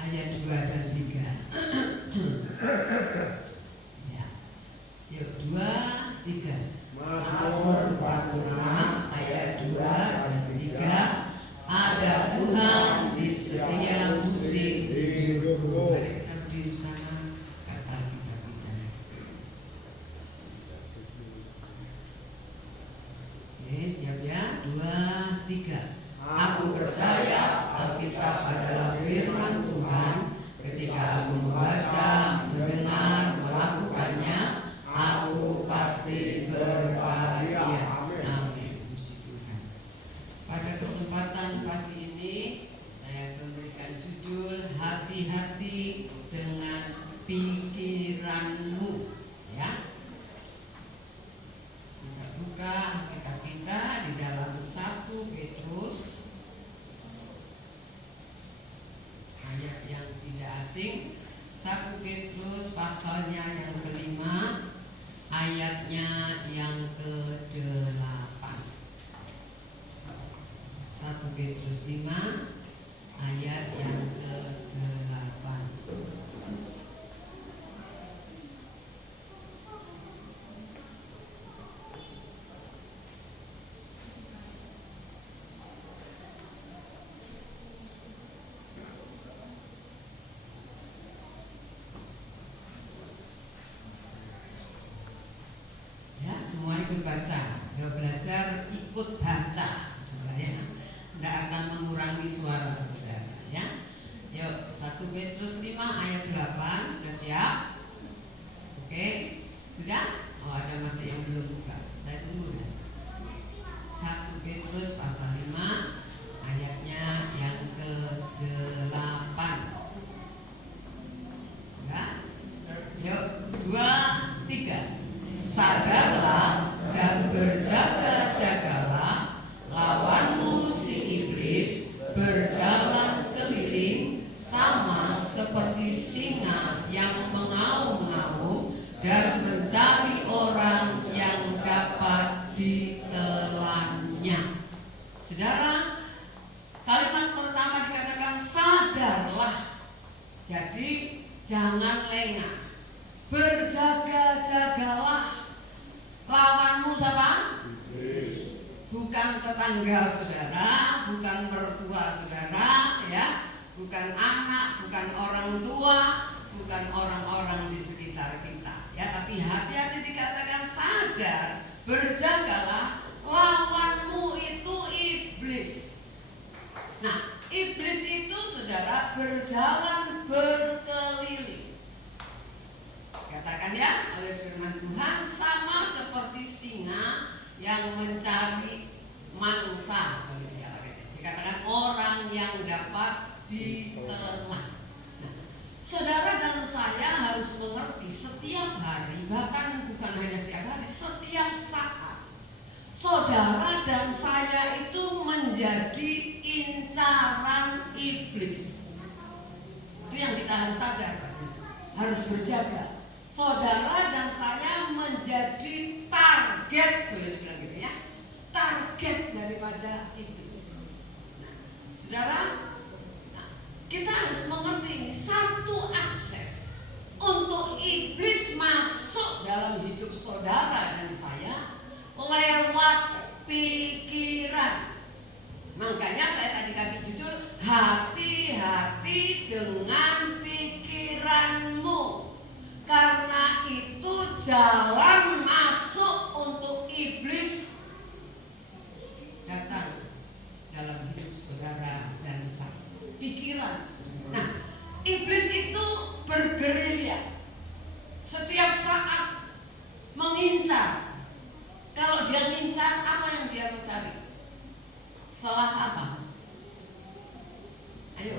ayat 2 dan 3. Ya. Yuk 2, 3. Mazmur 46 ayat 2 dan 3. Ada Tuhan di setiap musim hidupku. Mari kita berdiri bersama kata kita. Oke, siap ya? 2, 3. Aku percaya Alkitab adalah firman Tuhan. Ketika aku membaca, mendengar, melakukannya, aku pasti berbahagia. Amin. Puji Tuhan. Pada kesempatan pagi ini saya memberikan judul hati-hati dengan pikiranmu. Ya. Kita buka Alkitab kita di dalam 1 Petrus ayat yang tidak asing. 1 Petrus pasalnya yang kelima, ayatnya yang ke-8. 1 Petrus 5 ayat yang ke-8. Semua ikut baca, ya belajar ikut baca, saudara ya. Tidak akan mengurangi suara saudara ya. Yuk 1 Petrus 5 ayat 8 sudah siap? Oke, sudah? Oh ada masih yang belum buka, saya tunggu ya. 1 Petrus pasal 5 ayatnya yang ke-8. Ya? Yuk 2, 3. Sadarlah dan berjaga-jagalah, lawanmu si iblis berjalan keliling sama seperti singa yang mengaum-ngaum dan mencari orang yang dapat ditelannya. Saudara, kalimat pertama dikatakan sadarlah. Jadi jangan lengah. Berjaga-jagalah. Lawanmu siapa? Bukan tetangga saudara, bukan mertua saudara, ya, bukan anak, bukan orang tua, bukan orang-orang di sekitar kita, ya. Tapi hati-hati dikatakan sadar, berjagalah. Lawanmu itu iblis. Nah, iblis itu saudara berjalan berkeliling. Katakan ya, oleh firman Tuhan sama seperti singa yang mencari mangsa. Dikatakan orang yang dapat ditelan. Nah, saudara dan saya harus mengerti setiap hari, bahkan bukan hanya setiap hari, setiap saat saudara dan saya itu menjadi incaran iblis. Itu yang kita harus sadar, harus berjaga. Saudara dan saya menjadi target, boleh dibilang gitu ya, target daripada iblis. Nah, saudara, kita harus mengerti ini satu akses untuk iblis masuk dalam hidup saudara dan saya lewat pikiran. Makanya saya tadi kasih judul hati-hati dengan pikiranmu. Karena itu jalan masuk untuk iblis datang dalam hidup saudara dan saya. Pikiran. Nah, iblis itu bergerilya. Setiap saat mengincar. Kalau dia mengincar, apa yang dia mencari? Salah apa? Ayo.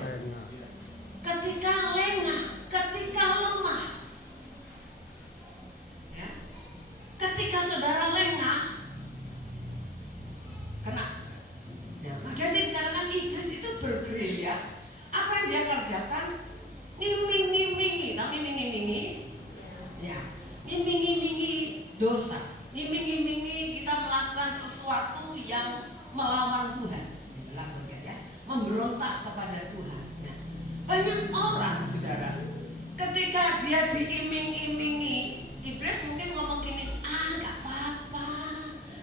Ketika lengah, ketika lemah. Ketika saudara lengah, kena. Ya, jadi dikatakan iblis itu bergerilya. Apa yang dia kerjakan? Ngiming-ngimingi. Tahu ngiming-ngimingi? Ya, ngiming-ngimingi dosa. Ngiming-ngimingi kita melakukan sesuatu yang melawan Tuhan. Itulah ya, memberontak kepada Tuhan. Nah, banyak orang, saudara, ketika dia diiming-imingi, iblis mungkin ngomong gini, nggak apa-apa,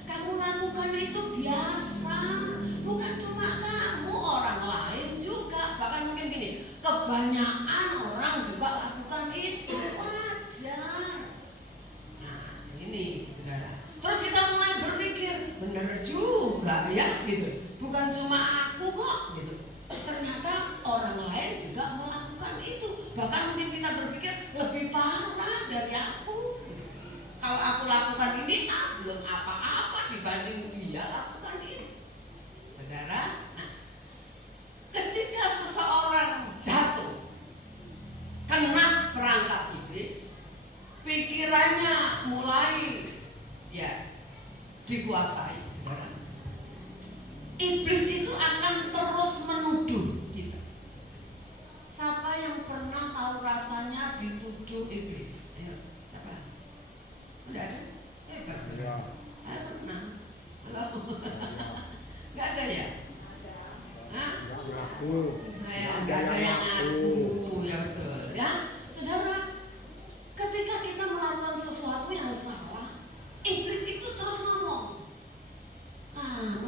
kamu lakukan itu biasa, bukan cuma kamu, orang lain juga, bahkan mungkin gini, kebanyakan orang juga lakukan itu, wajar. Nah ini saudara, terus kita mulai berpikir, benar juga ya gitu, bukan cuma aku kok gitu, ternyata orang lain juga melakukan itu, bahkan mungkin kita berpikir lebih parah dari aku gitu. Kalau aku lakukan ini belum apa-apa dibanding dia lakukan ini, saudara. Nah, ketika seseorang jatuh kena perangkap iblis, pikirannya mulai dikuasai, saudara. Iblis itu akan terus menuduh kita. Siapa yang pernah tahu rasanya dituduh iblis? Ayo, siapa? Udah ada? Hebat, saudara. Saya pernah. Halo? Nggak ada ya? Hah? Nggak ada yang ngaku. Ya betul. Ya, saudara. Ketika kita melakukan sesuatu yang salah, iblis itu terus ngomong,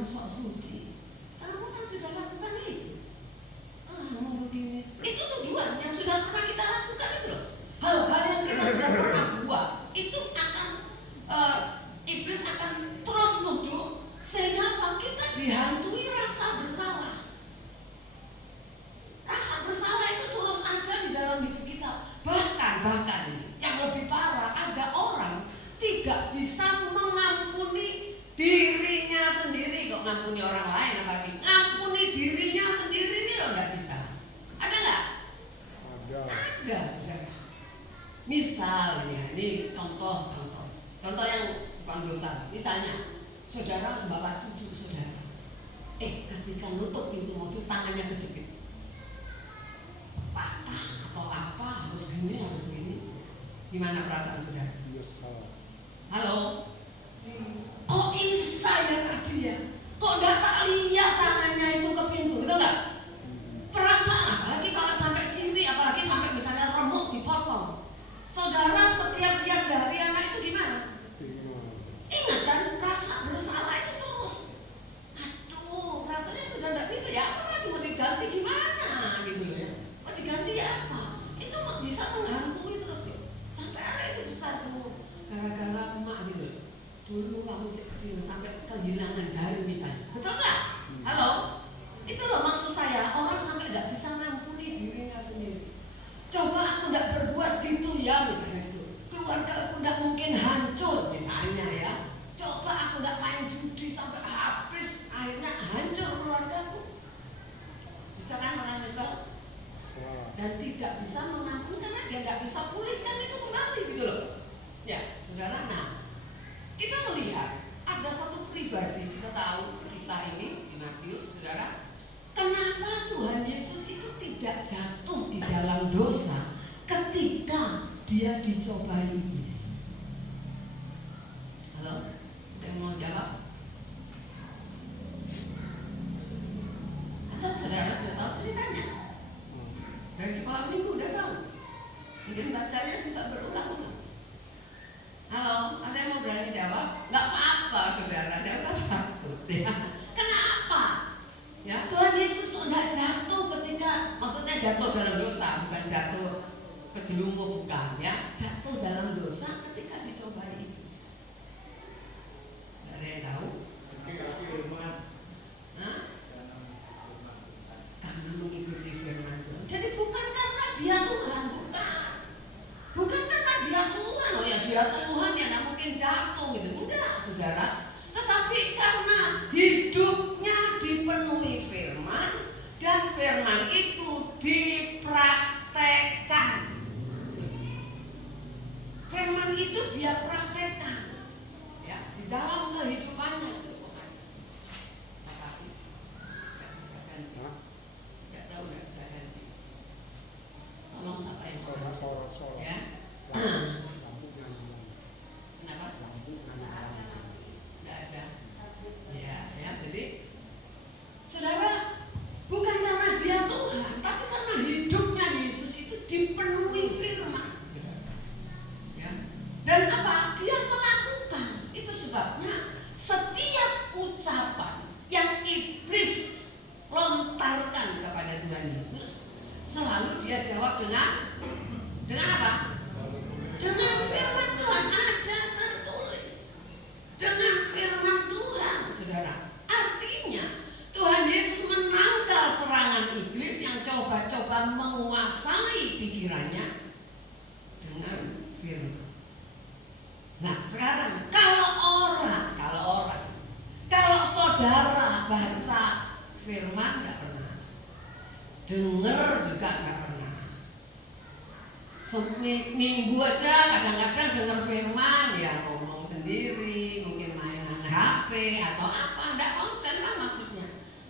sok suci, kamu kan sudah lakukan itu, mau begini, itu tujuan yang sudah pernah kita lakukan itu loh. Hal-hal yang kita sudah pernah buat itu akan iblis akan terus nuduh, sehingga kita dihantui rasa bersalah. Rasa bersalah itu terus ada di dalam hidup kita. Bahkan ini yang lebih parah, ada orang tidak bisa mengampuni dirinya sendiri, kok ngampuni orang lain, apalagi ngampuni dirinya sendiri ini loh nggak bisa. Ada nggak? Ada, saudara. Misalnya, ini contoh yang bukan dosa. Misalnya, saudara membawa cucu saudara, ketika nutup pintu mobil tangannya kejepit, patah atau apa, harus begini. Gimana perasaan saudara? Halo? Kok bisa ya tadi ya? Kok gak tak lihat tangannya itu ke pintu, betul gak? Perasaan, apalagi kalau sampai ciri, apalagi sampai misalnya remuk dipotong. Saudara setiap lihat jari anak itu gimana? Ingat kan, rasa bersalah itu terus. Aduh, rasanya sudah gak bisa ya, apalagi mau diganti gimana gitu ya? Mau diganti ya apa? Itu bisa menghantui terus ya. Sampai anak itu besar tuh, gara-gara emak gitu. Dulu kamu kecil sampai kehilangan jari misalnya, betul nggak? Halo, itu loh maksud saya, orang sampai nggak bisa mengampuni dirinya sendiri. Coba aku nggak berbuat gitu ya, misalnya gitu. Keluarga aku nggak mungkin hancur misalnya ya. Coba aku nggak main judi sampai habis, akhirnya hancur keluargaku. Bisa kan orang nyesel? Dan tidak bisa mengampuni karena dia nggak bisa pulihkan itu kembali gitu loh. Ya, saudara, nah kita melihat ada satu pribadi, kita tahu kisah ini di Matius, saudara. Kenapa Tuhan Yesus itu tidak jatuh di dalam dosa ketika dia dicobai iblis? Halo, ada yang mau jawab? Atau saudara sudah tahu ceritanya? Dari sekolah minggu udah tahu. Mungkin bacanya juga berulang-ulang. Halo, ada yang mau berani jawab? Gak apa-apa saudara, gak usah takut ya. Kenapa? Ya, Tuhan Yesus kok gak jatuh ketika, maksudnya jatuh dalam dosa, bukan jatuh kejelungkup, bukan ya. Jatuh dalam dosa ketika dicobai iblis. Gak ada yang tahu? Karena mengikuti firman Tuhan. Jadi bukan karena dia Tuhan, bukan karena dia Tuhan, oh ya dia Tuhan ya nggak mungkin jatuh gitu, enggak saudara. Tetapi karena hidupnya dipenuhi firman dan firman itu dipraktekkan. Firman itu dia praktekkan ya di dalam kehidupannya. dia jawab dengan apa? Dengan firman Tuhan, ada tertulis. Dengan firman Tuhan, saudara. Artinya Tuhan Yesus menangkal serangan iblis yang coba-coba menguasai pikirannya dengan firman. Nah sekarang kalau saudara baca firman nggak pernah, dengar juga nggak pernah, seminggu aja kadang-kadang dengar firman ya ngomong sendiri, mungkin mainan HP atau apa, nggak konsen lah maksudnya,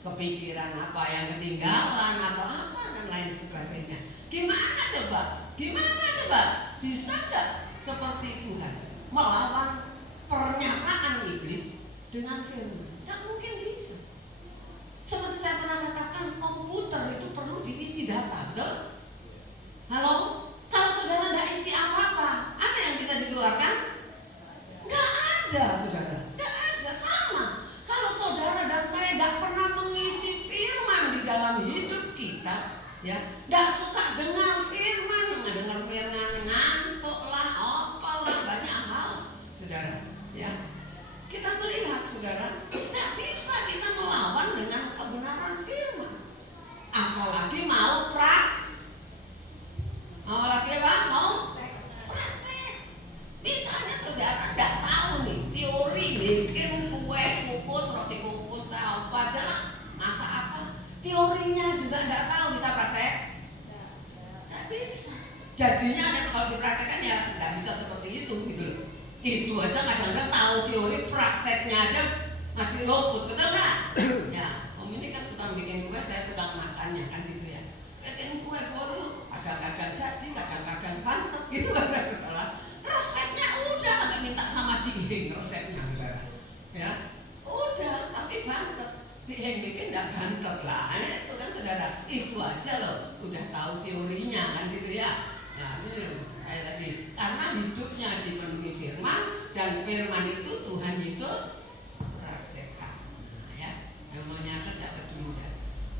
kepikiran apa yang ketinggalan atau apa dan lain sebagainya. Gimana coba bisa nggak seperti Tuhan melawan pernyataan iblis dengan firman? Nggak mungkin bisa. Seperti saya pernah katakan, komputer itu perlu diisi data, betul? Halo? Kalau saudara nggak isi apa-apa, ada yang bisa dikeluarkan? Nggak ada, saudara. Nggak ada. Sama. Kalau saudara dan saya nggak pernah mengisi firman di dalam hidup kita, ya, nggak suka dengar firman, mendengar firman ngantuk lah, apalah, banyak hal, saudara. Ya, kita melihat, saudara, nggak bisa kita melawan dengan kebenaran firman. Apalagi mau praktek. Misalnya saudara nggak tahu nih teori bikin kue kukus, roti kukus, apa aja lah, masak apa, teorinya juga nggak tahu, bisa praktek? Nggak bisa. Jadinya kalau dipraktekkan ya nggak bisa seperti itu gitu. Itu aja kadang-kadang tahu teori, prakteknya aja masih luput, betul nggak? Ya, om ini kan tukang bikin kue, saya tukang makannya kan gitu ya. Bikin kue bolu, kadang-kadang jadi, kadang-kadang bantet gitu kan. Resepnya udah sampai minta sama Cihing resepnya, ya udah, tapi bantet. Cihing bikin nggak bantet lah, itu kan saudara. Itu aja loh, udah tahu teorinya kan gitu ya. Nah ini saya tadi, karena hidupnya dipenuhi firman, dan firman itu Tuhan Yesus praktekkan. Nah, ya, yang mau nyatet dulu ya.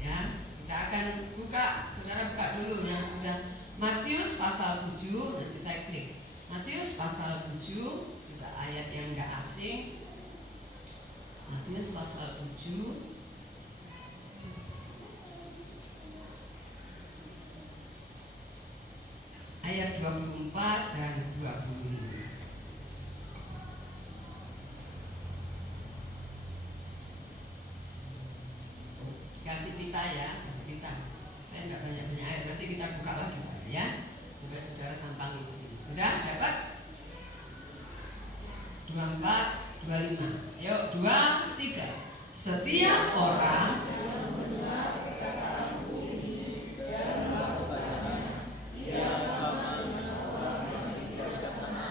Ya, kita akan buka, saudara buka dulu yang sudah Matius pasal 7, nanti saya klik. Matius pasal 7, juga ayat yang enggak asing. Matius pasal 7 ayat 24 dan 25. Kasih pita ya, kasih pita. Saya enggak banyak-banyak ayat, nanti kita buka lagi saja ya, supaya saudara gampang itu. Sudah dapat? 24, 25. Yuk, 2, 3. Setiap orang yang mendengar perkataanku ini dan melakukannya, ia sama dengan orang yang bijaksana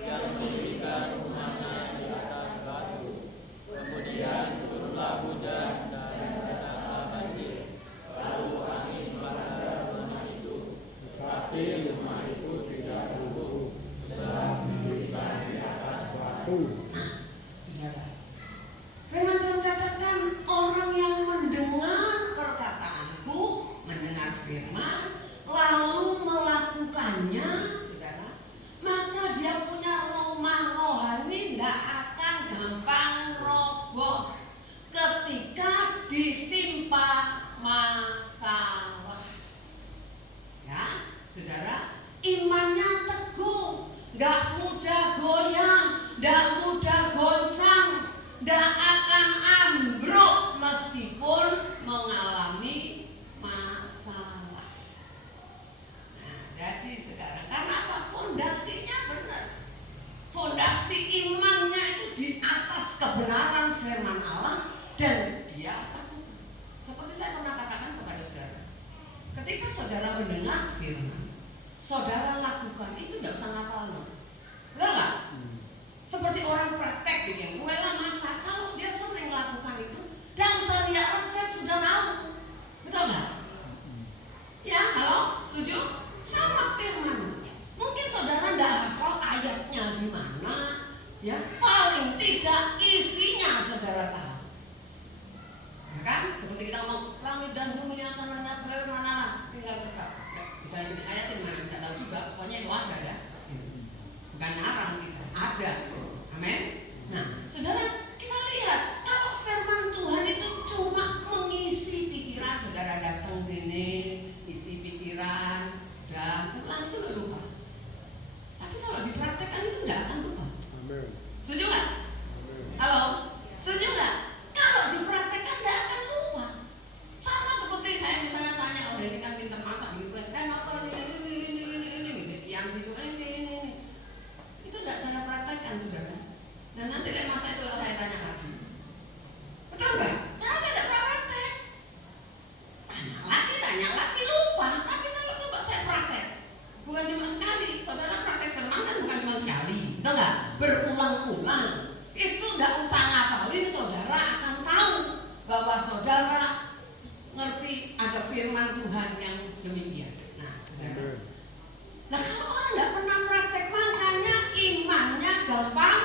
yang mendirikan rumahnya di atas batu. Kemudian turunlah hujan dan datanglah banjir, lalu angin melanda rumah itu, tetapi rumah itu tidak runtuh sebab didirikan di atas batu. Saudara, firman Tuhan katakan orang yang mendengar perkataanku, mendengar firman, lalu melakukannya, saudara, maka dia punya rumah rohani tidak akan gampang roboh ketika ditimpa masalah. Ya, saudara, imannya teguh, gak mudah goyang, gak mudah goncang, gak akan ambruk meskipun mengalami masalah. Nah, jadi sekarang karena apa? Fondasinya benar. Fondasi imannya itu di atas kebenaran firman Allah, dan dia takut. Seperti saya pernah katakan kepada saudara, ketika saudara mendengar firman, saudara lakukan, itu tidak usah ngapalin. Betul nggak? Seperti orang praktek bikin kue lah, masak, kalau dia sering lakukan itu, dan usah lihat resep, sudah tahu. Betul nggak? Ya, halo, setuju? Sama firman. Mungkin saudara tidak hafal ayatnya di mana, ya paling tidak isinya saudara tahu. Ya kan? Seperti kita ngomong langit dan bumi akan lenyap, mana tinggal tetap. Bisa masak gitu apa ini gitu yang ini itu tidak saya praktekkan saudara. Dan nanti masa itu saya tanya lagi, betul nggak? Karena saya tidak praktek. Tanya lagi lupa. Tapi kalau coba saya praktek, bukan cuma sekali. Saudara praktek firman kan bukan cuma sekali, betul nggak? Berulang-ulang. Itu nggak usah ngapalin, saudara akan tahu bahwa saudara ngerti ada firman Tuhan yang sedemikian. Nah, saudara. Nah, kalau orang nggak pernah praktek, makanya imannya gampang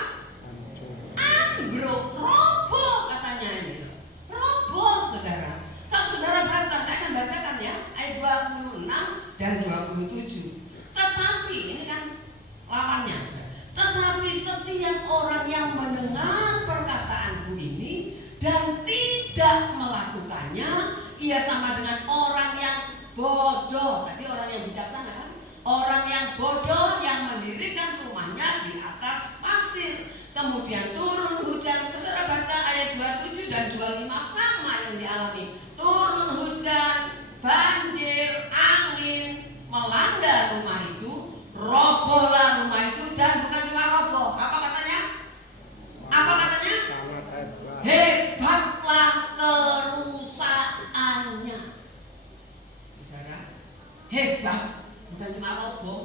ambruk, roboh katanya ini. Roboh, saudara. Kalau saudara baca, saya akan bacakan ya ayat 26 dan 27. Tetapi ini kan lawannya, saudara. Tetapi setiap orang yang mendengar perkataanku ini dan tidak melakukannya, ia sama dengan orang yang bodoh. Tadi orang yang bijaksana kan? Orang yang bodoh yang mendirikan rumahnya di atas pasir. Kemudian turun hujan. Saudara baca ayat 27 dan 25 sama yang dialami. Turun hujan, banjir, angin melanda rumah itu, robohlah rumah itu, dan bukan cuma roboh. Apa katanya? Apa katanya? Hebatlah kerusakannya. Saudara, hebat, bukan cuma roboh,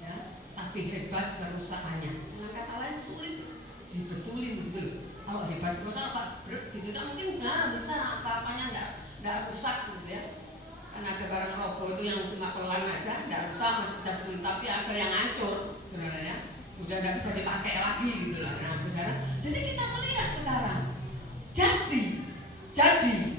ya, tapi hebat kerusakannya. Dengan kata lain sulit dibetulin gitu. Kalau hebat itu apa? Gitu kan mungkin nggak bisa apa-apanya nggak rusak gitu ya. Kan ada barang roboh itu yang cuma pelan aja, nggak rusak masih bisa betulin. Tapi ada yang hancur, sebenarnya udah nggak bisa dipakai lagi gitu lah. Nah, saudara, jadi kita melihat sekarang. Jadi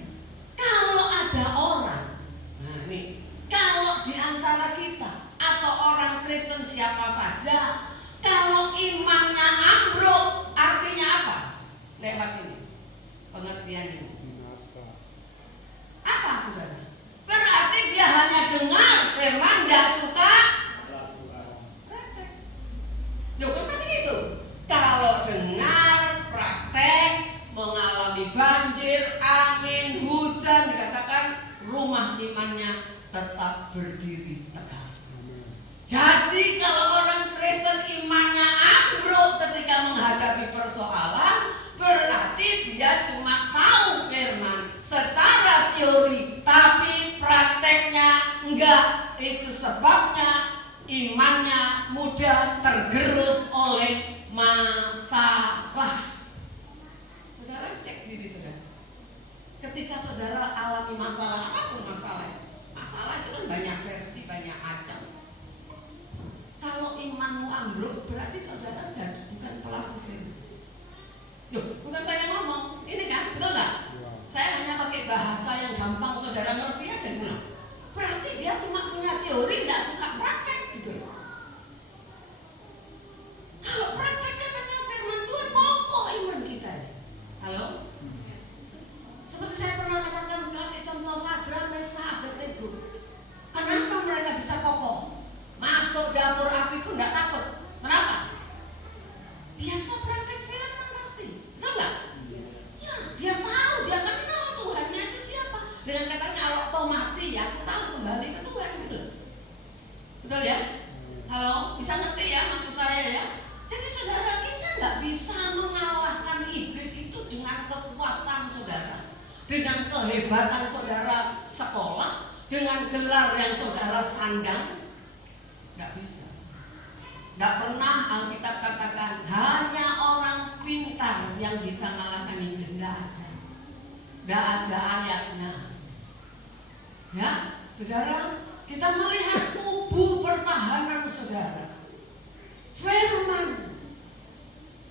kalau ada orang, nah ini, kalau di antara kita atau orang Kristen siapa saja, kalau imannya ambruk, artinya apa? Lewat ini, pengertian ini. Apa, saudara? Berarti dia hanya dengar firman, tidak suka praktek. Loh, kan tadi gitu. Kalau dengar, praktek, mengalami banjir, angin, hujan, dikatakan rumah imannya tetap berdiri tegak. Jadi kalau orang Kristen imannya ambruk ketika menghadapi persoalan, berarti dia cuma tahu firman secara teori, tapi prakteknya enggak. Itu sebabnya imannya mudah tergerus oleh masalah. Saudara cek diri saudara. Ketika saudara alami masalah, apapun masalah itu kan banyak versi, banyak macam. Kalau imanmu ambruk, berarti saudara jadi bukan pelaku firman. Loh, bukan saya ngomong, ini kan, betul nggak? Saya hanya pakai bahasa yang gampang saudara ngerti aja gitu. Berarti dia cuma punya teori, nggak suka praktek gitu. Kalau praktek katanya firman Tuhan, pokok iman kita. Halo? Seperti saya pernah katakan, kasih contoh Sadrak, Mesak, Abednego. Kenapa mereka bisa kokoh? Masuk dapur api pun nggak takut. Kenapa? Biasa praktek firman pasti. Betul nggak? Ya, dia tahu, dia kenal Tuhannya itu siapa. Dengan kata kalau kau mati, ya aku tahu kembali ke Tuhan gitu. Betul ya? Halo, bisa ngerti ya maksud saya ya? Jadi saudara, kita nggak bisa mengalahkan iblis itu dengan kekuatan saudara, dengan kehebatan saudara sekolah, dengan gelar yang saudara sandang. Nggak bisa. Nggak pernah Alkitab katakan hanya orang pintar yang bisa mengalahkan iblis. Nggak ada. Nggak ada ayatnya. Ya, saudara, kita melihat kubu pertahanan saudara. Firman,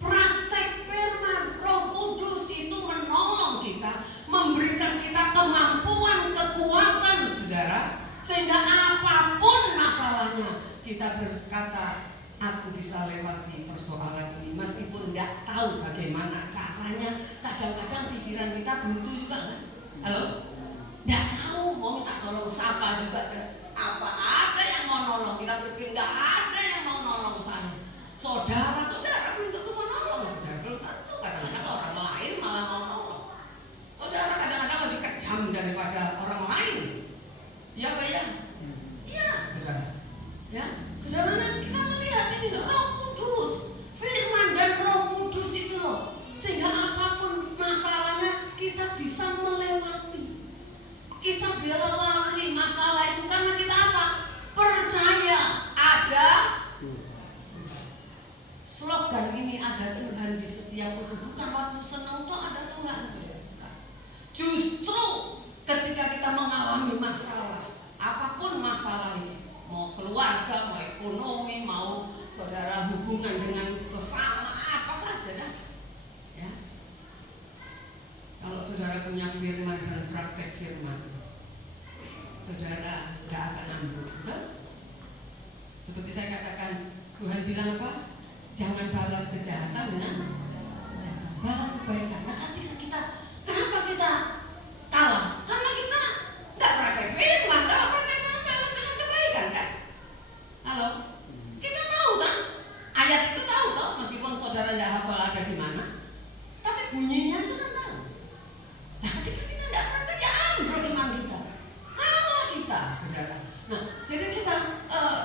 praktek firman, Roh Kudus itu menolong kita, memberikan kita kemampuan, kekuatan saudara, sehingga apapun masalahnya kita berkata, aku bisa lewati persoalan ini meskipun tidak tahu bagaimana caranya. Kadang-kadang pikiran kita buntu juga kan? Halo? Tidak tahu mau minta tolong siapa juga. Apa ada yang mau nolong? Kita berpikir nggak ada yang mau nolong saya. Saudara belum tentu mau nolong. Saudara belum tentu. Kadang-kadang orang lain malah mau nolong. Saudara kadang-kadang lebih kejam daripada orang lain. Ya Pak ya. berhubungan dengan sesama apa saja dah. Ya. Kalau saudara punya firman dan praktek firman, saudara tidak akan ambruk. Seperti saya katakan, Tuhan bilang apa? Jangan balas kejahatan dengan kejahatan, balas kebaikan. Nah, ketika kita, kenapa kita kalah? Karena kita nggak praktek firman. Kalau praktek firman balas dengan kebaikan kan? Halo, kita tahu kan? Ayat itu tahu toh, meskipun saudara tidak hafal ada di mana, tapi bunyinya itu kan tahu. Nah, ketika kita tidak praktek, ya ambruk iman kita, kalah kita, saudara. Nah, jadi kita,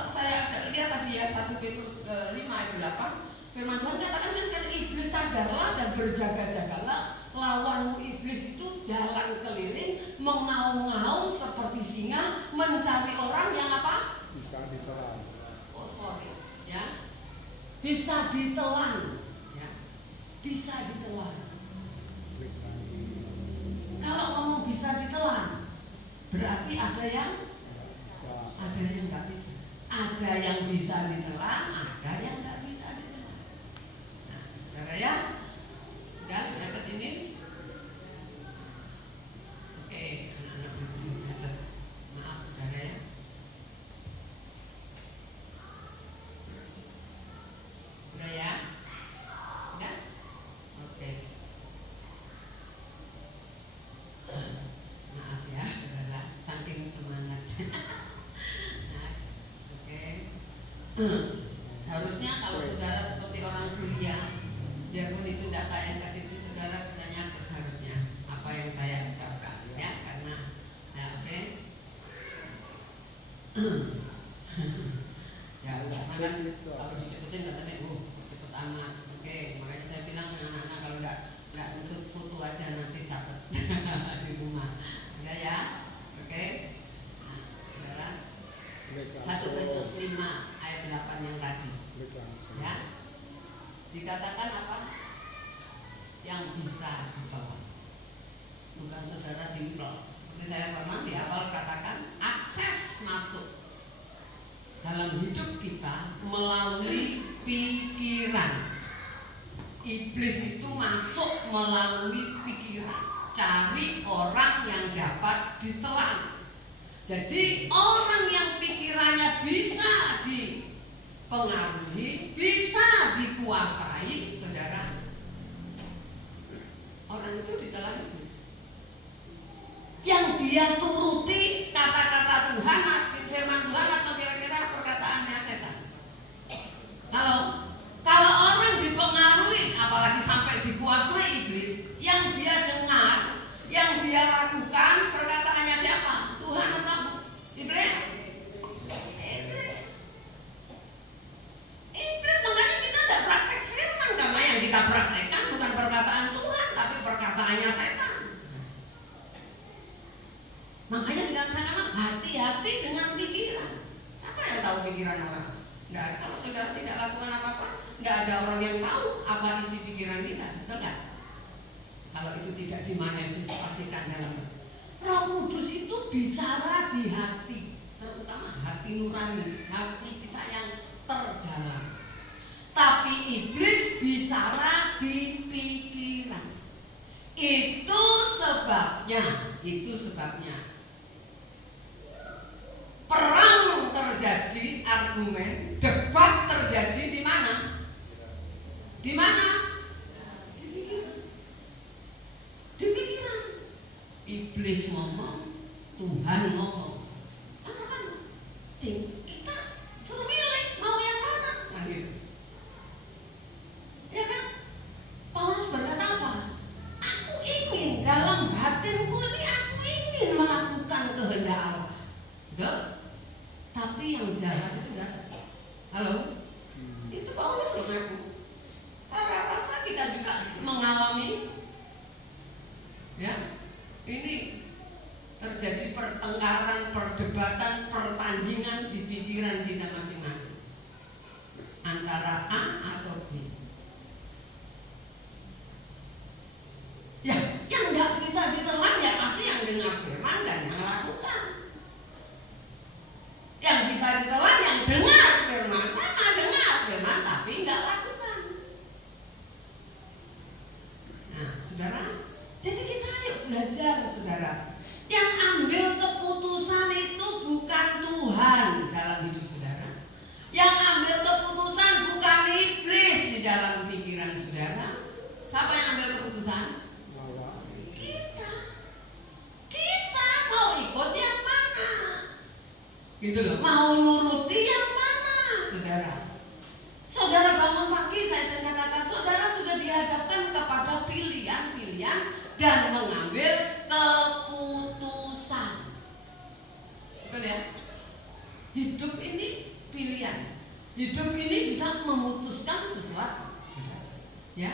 saya lihat tadi ya 1 Petrus 5 ayat 8, firman Tuhan katakan kan, iblis sadarlah dan berjaga-jagalah, lawanmu iblis itu jalan keliling mengaum-ngaum seperti singa mencari orang yang apa? Bisa ditelan. Oh sorry, ya, bisa ditelan, ya, bisa ditelan. Kalau ngomong bisa ditelan, berarti ada yang nggak bisa. Ada yang bisa ditelan, ada yang nggak bisa ditelan. Nah, saudara ya, udah dapat ini. Oke, anak-anak belum dapat. Maaf saudara ya. Udah ya, udah. Oke. Maaf ya saudara, saking semangat. Harusnya kalau saudara seperti orang kuliah, biarpun itu tidak kayak ke situ, saudara bisa nyatet harusnya apa yang saya ucapkan, ya, karena ya oke. Ya udah, kan kalau dicepetin katanya, cepet amat, oke. Makanya saya bilang anak-anak kalau nggak untuk foto aja nanti catat di rumah, ya, oke. Nah, saudara, 1 Petrus 5 ayat 8 yang tadi, ya, dikatakan apa? Yang bisa ditolak, bukan saudara dimplok. Seperti saya pernah di awal katakan, akses masuk dalam hidup kita melalui pikiran. Iblis itu masuk melalui pikiran, cari orang yang dapat ditelan. Jadi orang yang pikirannya bisa dipengaruhi, bisa dikuasai, saudara, orang itu ditelan iblis. Yang dia turuti kata-kata Tuhan, firman Tuhan, atau kira-kira perkataannya setan. Kalau orang dipengaruhi, apalagi sampai dikuasai iblis, yang dia dengar, yang dia lakukan, perkataannya siapa? Tuhan atau iblis? Iblis, makanya kita tidak praktek firman, karena yang kita praktekkan bukan perkataan Tuhan, tapi perkataannya setan. Makanya dengan sangat hati-hati dengan pikiran. Apa yang tahu pikiran orang? Tidak ada. Kalau saudara tidak lakukan apa-apa, tidak ada orang yang tahu apa isi pikiran kita, betul nggak? Kalau itu tidak dimanifestasikan dalam Roh Kudus itu bicara di hati, terutama hati nurani, hati kita yang terdalam. Tapi iblis bicara di pikiran. Itu sebabnya perang terjadi, argumen, debat terjadi di mana? Di mana? Di pikiran. Di pikiran. Iblis ngomong, Tuhan ngomong, sama-sama. Kita suruh milih mau yang mana? Nah, gitu. Ya kan? Paulus berkata apa? Aku ingin dalam batinku ini, aku ingin melakukan kehendak Allah. Betul? Tapi yang jahat itu datang. Halo? Itu Paulus loh, aku. Saya rasa kita juga mengalami itu. Ya, ini terjadi pertengkaran, perdebatan, pertandingan di pikiran kita masing-masing antara A atau B. Ya, yang nggak bisa ditelan ya pasti yang dengar firman dan yang lakukan. Yang bisa ditelan yang dengar firman, sama dengar firman tapi nggak keputusan kita. Kita mau ikut yang mana? Gitu loh. Mau nuruti yang mana, saudara? Saudara bangun pagi, saya sering katakan, saudara sudah dihadapkan kepada pilihan-pilihan dan mengambil keputusan. Betul ya? Hidup ini pilihan. Hidup ini juga memutuskan sesuatu. Ya?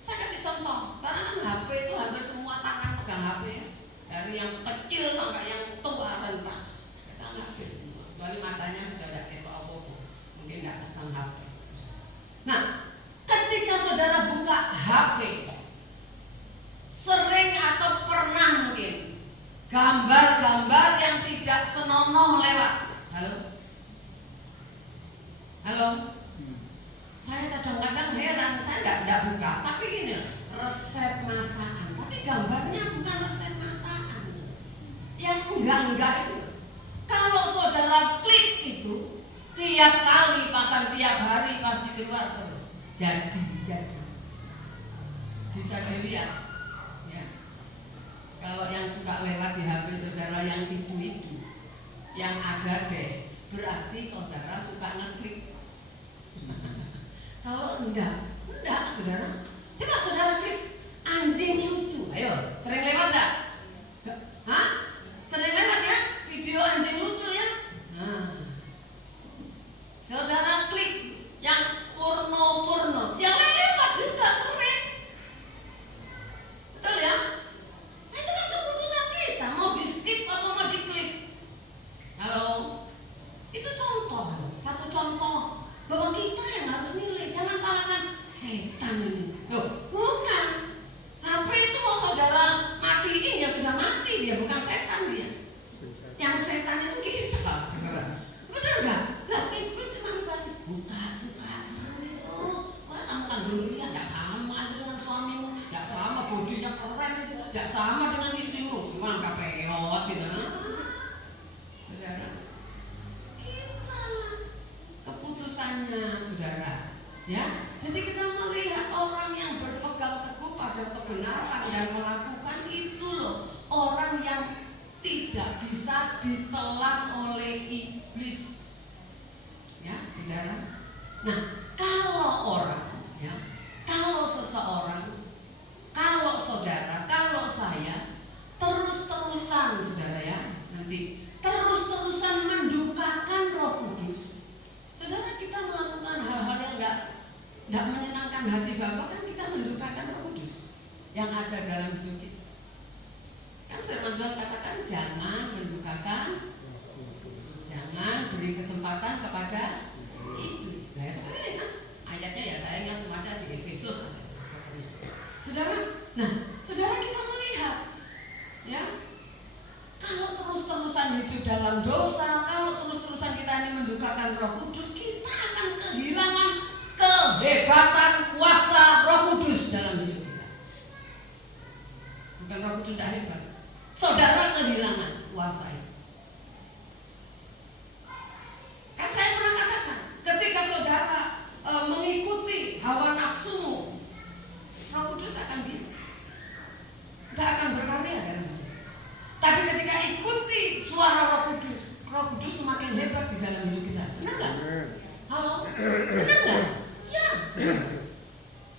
Saya kasih contoh. Sekarang kan HP itu hampir semua tangan pegang HP ya. Dari yang kecil sampai yang tua renta. Pegang HP semua. Kecuali matanya sudah tidak ketok apa-apa. Mungkin tidak pegang HP. Nah, ketika saudara buka HP, sering atau pernah mungkin gambar-gambar yang tidak senonoh lewat. Halo? Halo? Saya kadang-kadang heran, saya tidak buka, tapi ini resep masakan, tapi gambarnya bukan resep masakan. Yang enggak itu. Kalau saudara klik itu, tiap kali bahkan tiap hari pasti keluar terus. Jadi bisa dilihat. Ya. Kalau yang suka lewat di HP saudara yang itu, yang ada deh, berarti saudara suka ngeklik. Kalau enggak, saudara. Coba saudara klik anjing lucu. Ayo, sering lewat enggak? Hah? Sering lewat ya? Video anjing lucu ya? Nah. Saudara klik yang porno. Ya lewat juga sering. Betul ya? Nah, itu kan keputusan kita. Mau di skip atau mau diklik. Halo? Itu contoh. Satu contoh. Bahwa kita yang harus nilai, jangan salahkan setan ini. Loh, bukan. HP itu mau saudara matiin ya sudah mati dia, bukan setan dia. Yang setan itu kita. Benar enggak? Lah iblis manipulasi. Buka seperti itu. Wah, kamu kan belum lihat, enggak sama aja dengan suamimu, enggak sama bodinya keren itu, enggak sama dengan istrimu, semua enggak peot gitu. Saudara. Keputusannya saudara, ya. Jadi kita melihat orang yang berpegang teguh pada kebenaran dan melakukan itu loh, orang yang tidak bisa ditelan oleh iblis, ya saudara. Nah, kalau orang, ya, kalau seseorang, kalau saudara, kalau saya terus-terusan saudara ya, nanti terus-terusan mendukakan Roh Kudus. Saudara, kita melakukan hal-hal yang enggak menyenangkan hati Bapa, kan kita mendukakan Roh Kudus yang ada dalam hidup kita. Kan firman Tuhan katakan jangan mendukakan, jangan beri kesempatan kepada iblis. Nah, sebenarnya kan ayatnya ya saya ingat membaca di Efesus. Saudara, nah saudara kita melihat, ya. Kalau terus-terusan hidup dalam dosa, kalau terus-terusan kita ini mendukakan Roh Kudus, kita akan kehilangan kehebatan kuasa Roh Kudus dalam hidup kita. Bukan Roh Kudus tidak hebat, saudara kehilangan kuasa itu. Kan saya pernah katakan, ketika saudara mengikuti hawa nafsumu, Roh Kudus akan tidak akan berkarya dalam hidup. Tapi ketika ikuti suara Roh Kudus semakin hebat di dalam hidup kita. Benar nggak? Halo? Benar nggak? Ya.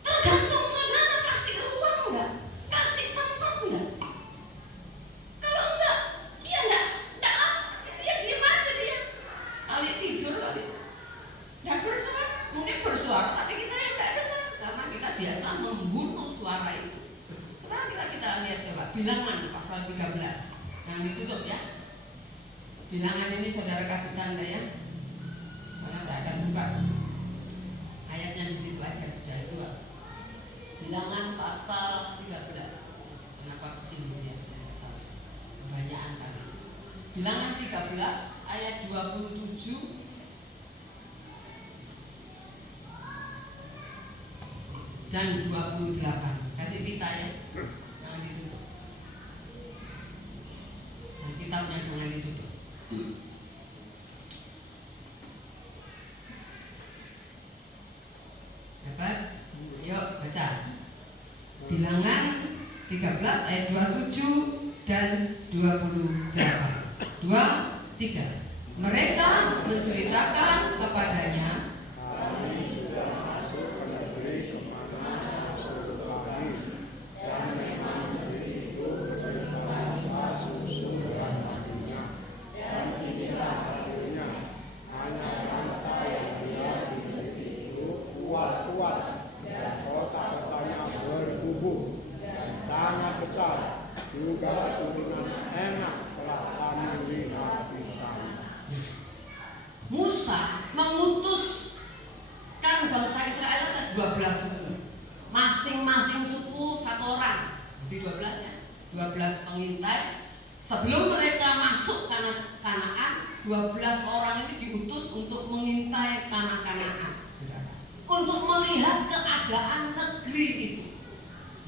Tergantung saudara kasih ruang nggak? Kasih tempat nggak? Kalau enggak, dia enggak, dia diam aja dia. Kali tidur kali. Nggak bersuara, mungkin bersuara tapi kita yang nggak dengar karena kita biasa membunuh suara itu. Sekarang kita lihat coba Bilangan pasal 13. Yang ditutup ya. Bilangan ini saudara kasih tanda ya. Karena saya akan buka ayatnya di situ aja sudah itu. Bilangan pasal 13. Kenapa kecil ini ya? Saya tahu. Kebanyakan kali. Bilangan 13 ayat 27 dan 28. Kasih pita ya. Jangan ditutup. Dan kitabnya jangan ditutup. Dapat? Yuk baca. dan 28. 2, 3. Mereka menceritakan kepadanya, kami sudah masuk ke negeri kemana susu kami, dan memang negeri itu berlimpah susu dan madunya, dan inilah hasilnya. Hanya bangsa yang tinggal di negeri itu kuat-kuat, dan kota-kotanya bergubung dan sangat besar. Juga turunan enak telah kami lihat di sana. Musa mengutuskan bangsa Israel ke 12 suku. Masing-masing suku satu orang. Jadi 12 ya. 12 pengintai. Sebelum mereka masuk tanah Kanaan, 12 orang ini diutus untuk mengintai tanah Kanaan, Saudara. Untuk melihat keadaan negeri itu.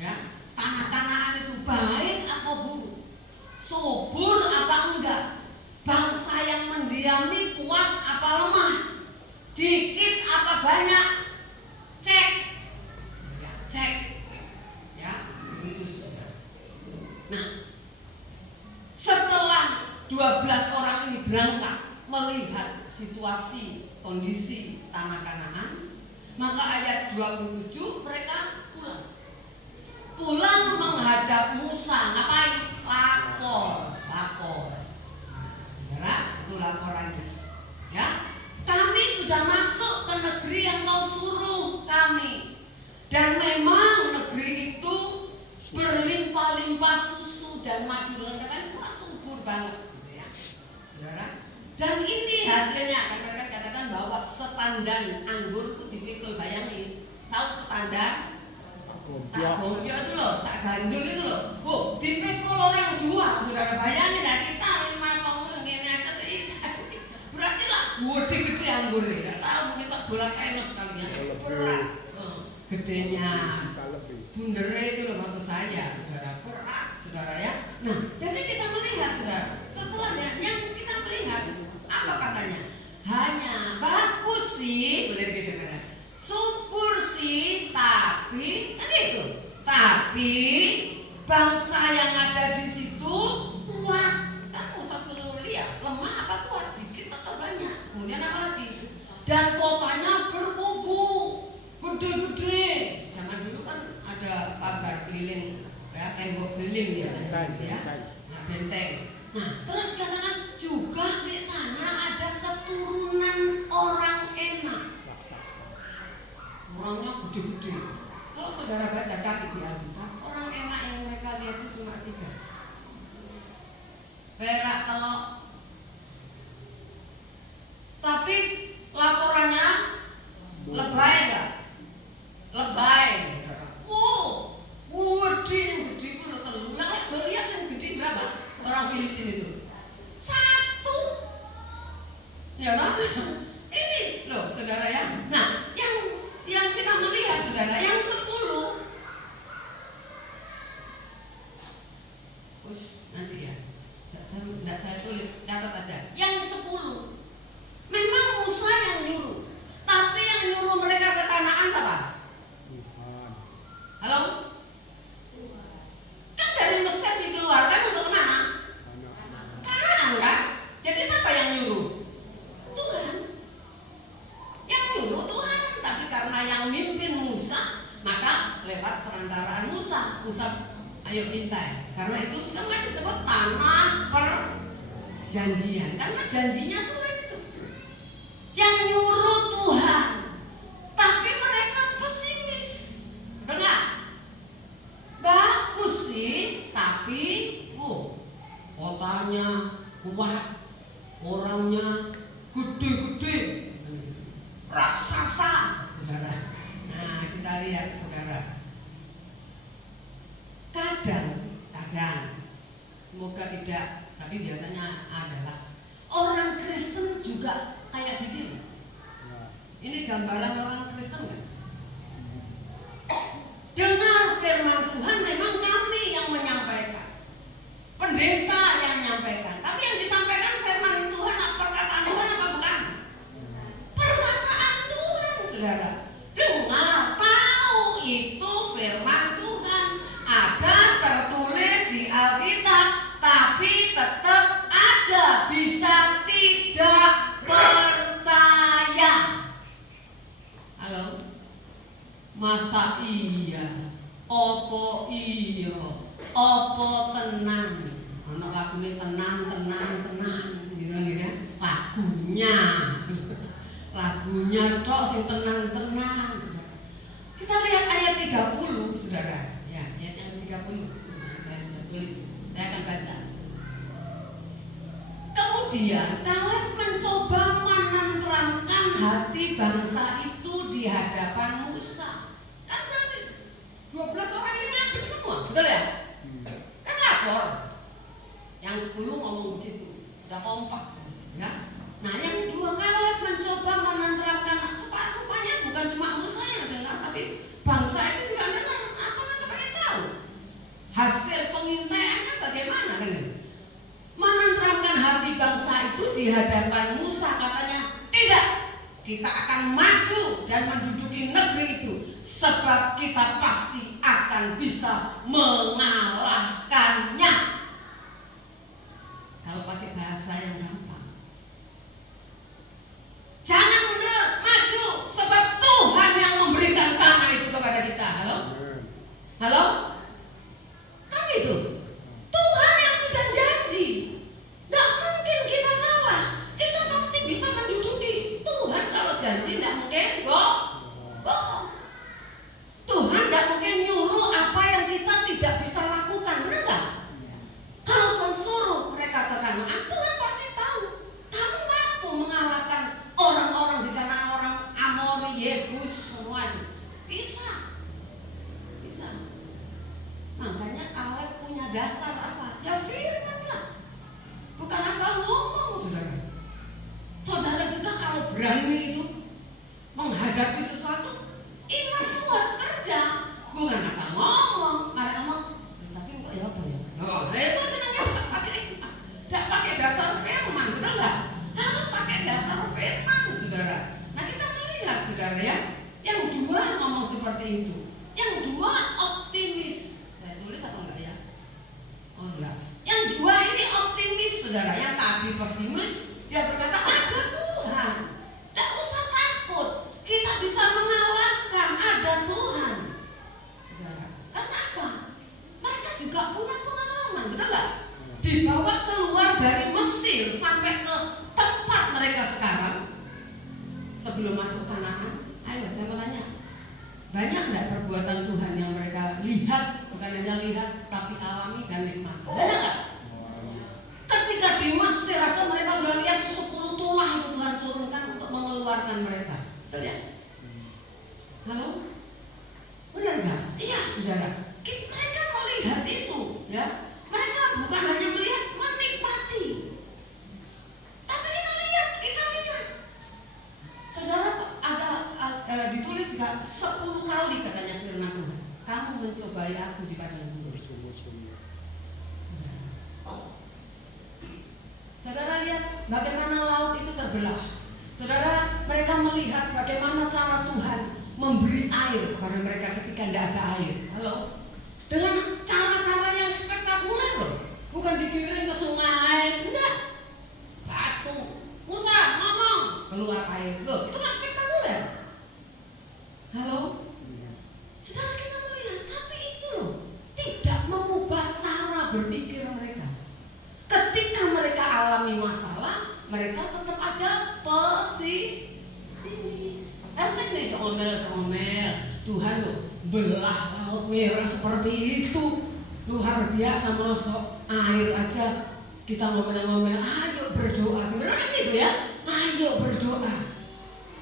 Ya, tanah Kanaan itu baik apa buruk? Subur apa enggak? Bangsa yang mendiami kuat apa lemah? Dikit apa banyak? Cek. Ya, cek. Ya, diutus. Nah, setelah 12 orang ini berangkat melihat situasi kondisi tanah Kanaan, maka ayat 27 mereka pulang. Pulang menghadap Musa, ngapain? Lapor. Saudara, itu laporannya. Ya, kami sudah masuk ke negeri yang kau suruh kami, dan memang negeri itu berlimpah-limpah susu dan madu. Katakan wah subur banget, gitu ya, saudara. Dan ini hasilnya, kan mereka katakan bahwa setandan anggur itu dipikul. Bayangin, tahu setandan? Sak itu loh, sak gandul itu loh. Bu, dipikul orang 2, saudara. Bayangin dah, kita 5 tahun gini aja seisa. Berarti lah gede-gede anggur ya. Tahu bisa bola tenis sekalian. Berat. Gedenya. Bundere itu loh maksud saya, saudara. Berat, saudara ya. Nah, jadi kita melihat, saudara. Setelahnya yang kita melihat apa katanya? Hanya bagus sih, boleh gitu kan? Subur sih, tapi kan itu. Tapi bangsa yang ada di situ kuat. Kamu suruh lihat lemah apa kuat, dikit atau banyak. Kemudian apa lagi? Dan kotanya berkubu, gede-gede. Zaman dulu kan ada pagar keliling, ya, tembok keliling biasanya, ya, nah, benteng. Nah, terus dikatakan juga di sana ada keturunan orang enak. Orangnya gede-gede. Kalau saudara baca cari di Alkitab, orang enak yang mereka lihat itu cuma 3. Perak, telok. Tapi laporannya lebay enggak? Lebay. Gede itu loh telur. Lo lihat yang gede berapa? Orang Filistin itu 1. Ya kan? Ini loh saudara ya. Nah, yang kita melihat saudara, yang 10. Nanti ya. Tidak saya tulis, catat aja. Yang 10. Memang Musa yang nyuruh. Tapi yang nyuruh mereka ke Kanaan apa? Tuhan. Halo? Kan dari Mesir dikeluarkan untuk kemana? Kanaan kan? Jadi siapa yang nyuruh? Tuhan. Yang nyuruh Tuhan. Tapi karena yang mimpin Musa, maka lewat perantaraan Musa, ayo minta. Karena itu kan disebut tanah perjanjian. Karena janjinya Tuhan itu. Yang nyuruh Tuhan. Tapi mereka pesimis. Betul nggak? Bagus sih, tapi kotanya kuat, orangnya gede-gede, raksasa, saudara. Nah, kita lihat, saudara. Kadang, semoga tidak, tapi biasanya adalah orang Kristen juga kayak gini. Ini gambaran orang Kristen kan? Dengar firman Tuhan memang kami yang menyampaikan, pendeta yang menyampaikan. Tapi yang disampaikan firman Tuhan, perkataan Tuhan apa bukan? Perkataan Tuhan, saudara. Dengar, tahu itu firman Tuhan. Ada tertulis di Alkitab, kami tenang gitu kan ya. Lagunya tok sing tenang. Saudara. Kita lihat ayat 30, Saudara. Ya, ayat yang 30. Saya sudah tulis. Saya akan baca. Kemudian Kaleb mencoba menenteramkan hati bangsa itu di hadapan Musa. Kan berarti 12 orang ini ngadep semua, betul ya? Kan lapor. Yang 10 ngomong begitu, udah kompak, ya. Nah yang kedua Kaleb mencoba menenteramkan, rupanya bukan cuma Musa yang dengar, tapi bangsa itu juga dengar. Apa kan pengen tahu? Hasil pengintaiannya bagaimana kan? Menenteramkan hati bangsa itu di hadapan Musa, katanya tidak, kita akan maju dan menduduki negeri itu sebab kita pasti akan bisa mengalahkannya. Kalau pakai bahasa yang gampang, jangan mundur, maju, sebab Tuhan yang memberikan tanah itu kepada kita. Halo kan gitu. Tuhan yang sudah janji, gak mungkin kita kalah. Kita pasti bisa menduduki. Tuhan kalau janji gak mungkin bohong. Tuhan gak mungkin nyuruh apa yang kita tidak bisa lakukan, benar gak? Kalau Tuhan suruh mereka ke Kanaan, Tuhan pasti tahu kamu mampu mengalahkan orang-orang di Kanaan, orang Amori, Yebus, semua itu. Bisa. Makanya Kaleb punya dasar apa? Ya firman lah. Bukan asal ngomong, saudara. Saudara juga kalau berani itu menghadapi sesuatu, iman itu harus kerja. Bukan asal ngomong. Karena ngomong, tapi kok ya apa ya? Itu senangnya tidak pakai dasar firman, betul nggak? Harus pakai dasar firman, saudara. Nah kita melihat, saudara ya, yang dua ngomong seperti itu, yang dua optimis. Apa enggak ya? Oh enggak. Yang dua ini optimis, saudara. Yang tadi pesimis, dia berkata ada Tuhan, tidak usah takut, kita bisa mengalahkan, ada Tuhan, saudara. Karena apa? Mereka juga punya pengalaman, betul nggak? Dibawa keluar dari Mesir sampai ke tempat mereka sekarang sebelum masuk Kanaan. Ayo saya mau tanya, banyak enggak perbuatan Tuhan yang mereka lihat? Bukan hanya lihat, tapi alami dan nikmati. Ada nggak? Ketika di Mesir aja mereka udah lihat 10 tulah itu Tuhan turunkan untuk mengeluarkan mereka. Betul ya? Halo? Benar nggak? Iya, saudara. Mereka melihat itu, ya. Mereka bukan hanya melihat, menikmati. Tapi kita lihat. Saudara, ada ditulis juga 10 kali katanya firman Tuhan. Kamu mencobai aku di padang gurun. Saudara lihat bagaimana laut itu terbelah. Saudara, mereka melihat bagaimana cara Tuhan memberi air kepada mereka ketika tidak ada air. Halo? Dengan cara-cara yang spektakuler loh. Bukan dikirim ke sungai, enggak. Batu. Musa ngomong, keluar air. Loh, itu kan spektakuler. Halo? Saudara, kita melihat, tapi itu loh tidak mengubah cara berpikir mereka. Ketika mereka alami masalah, mereka tetap aja pesimis. Saya nih comel. Tuhan loh belah laut merah seperti itu, luar biasa. Masuk air aja kita ngomel-ngomel. Ayo berdoa, sebenarnya gitu ya. Ayo berdoa.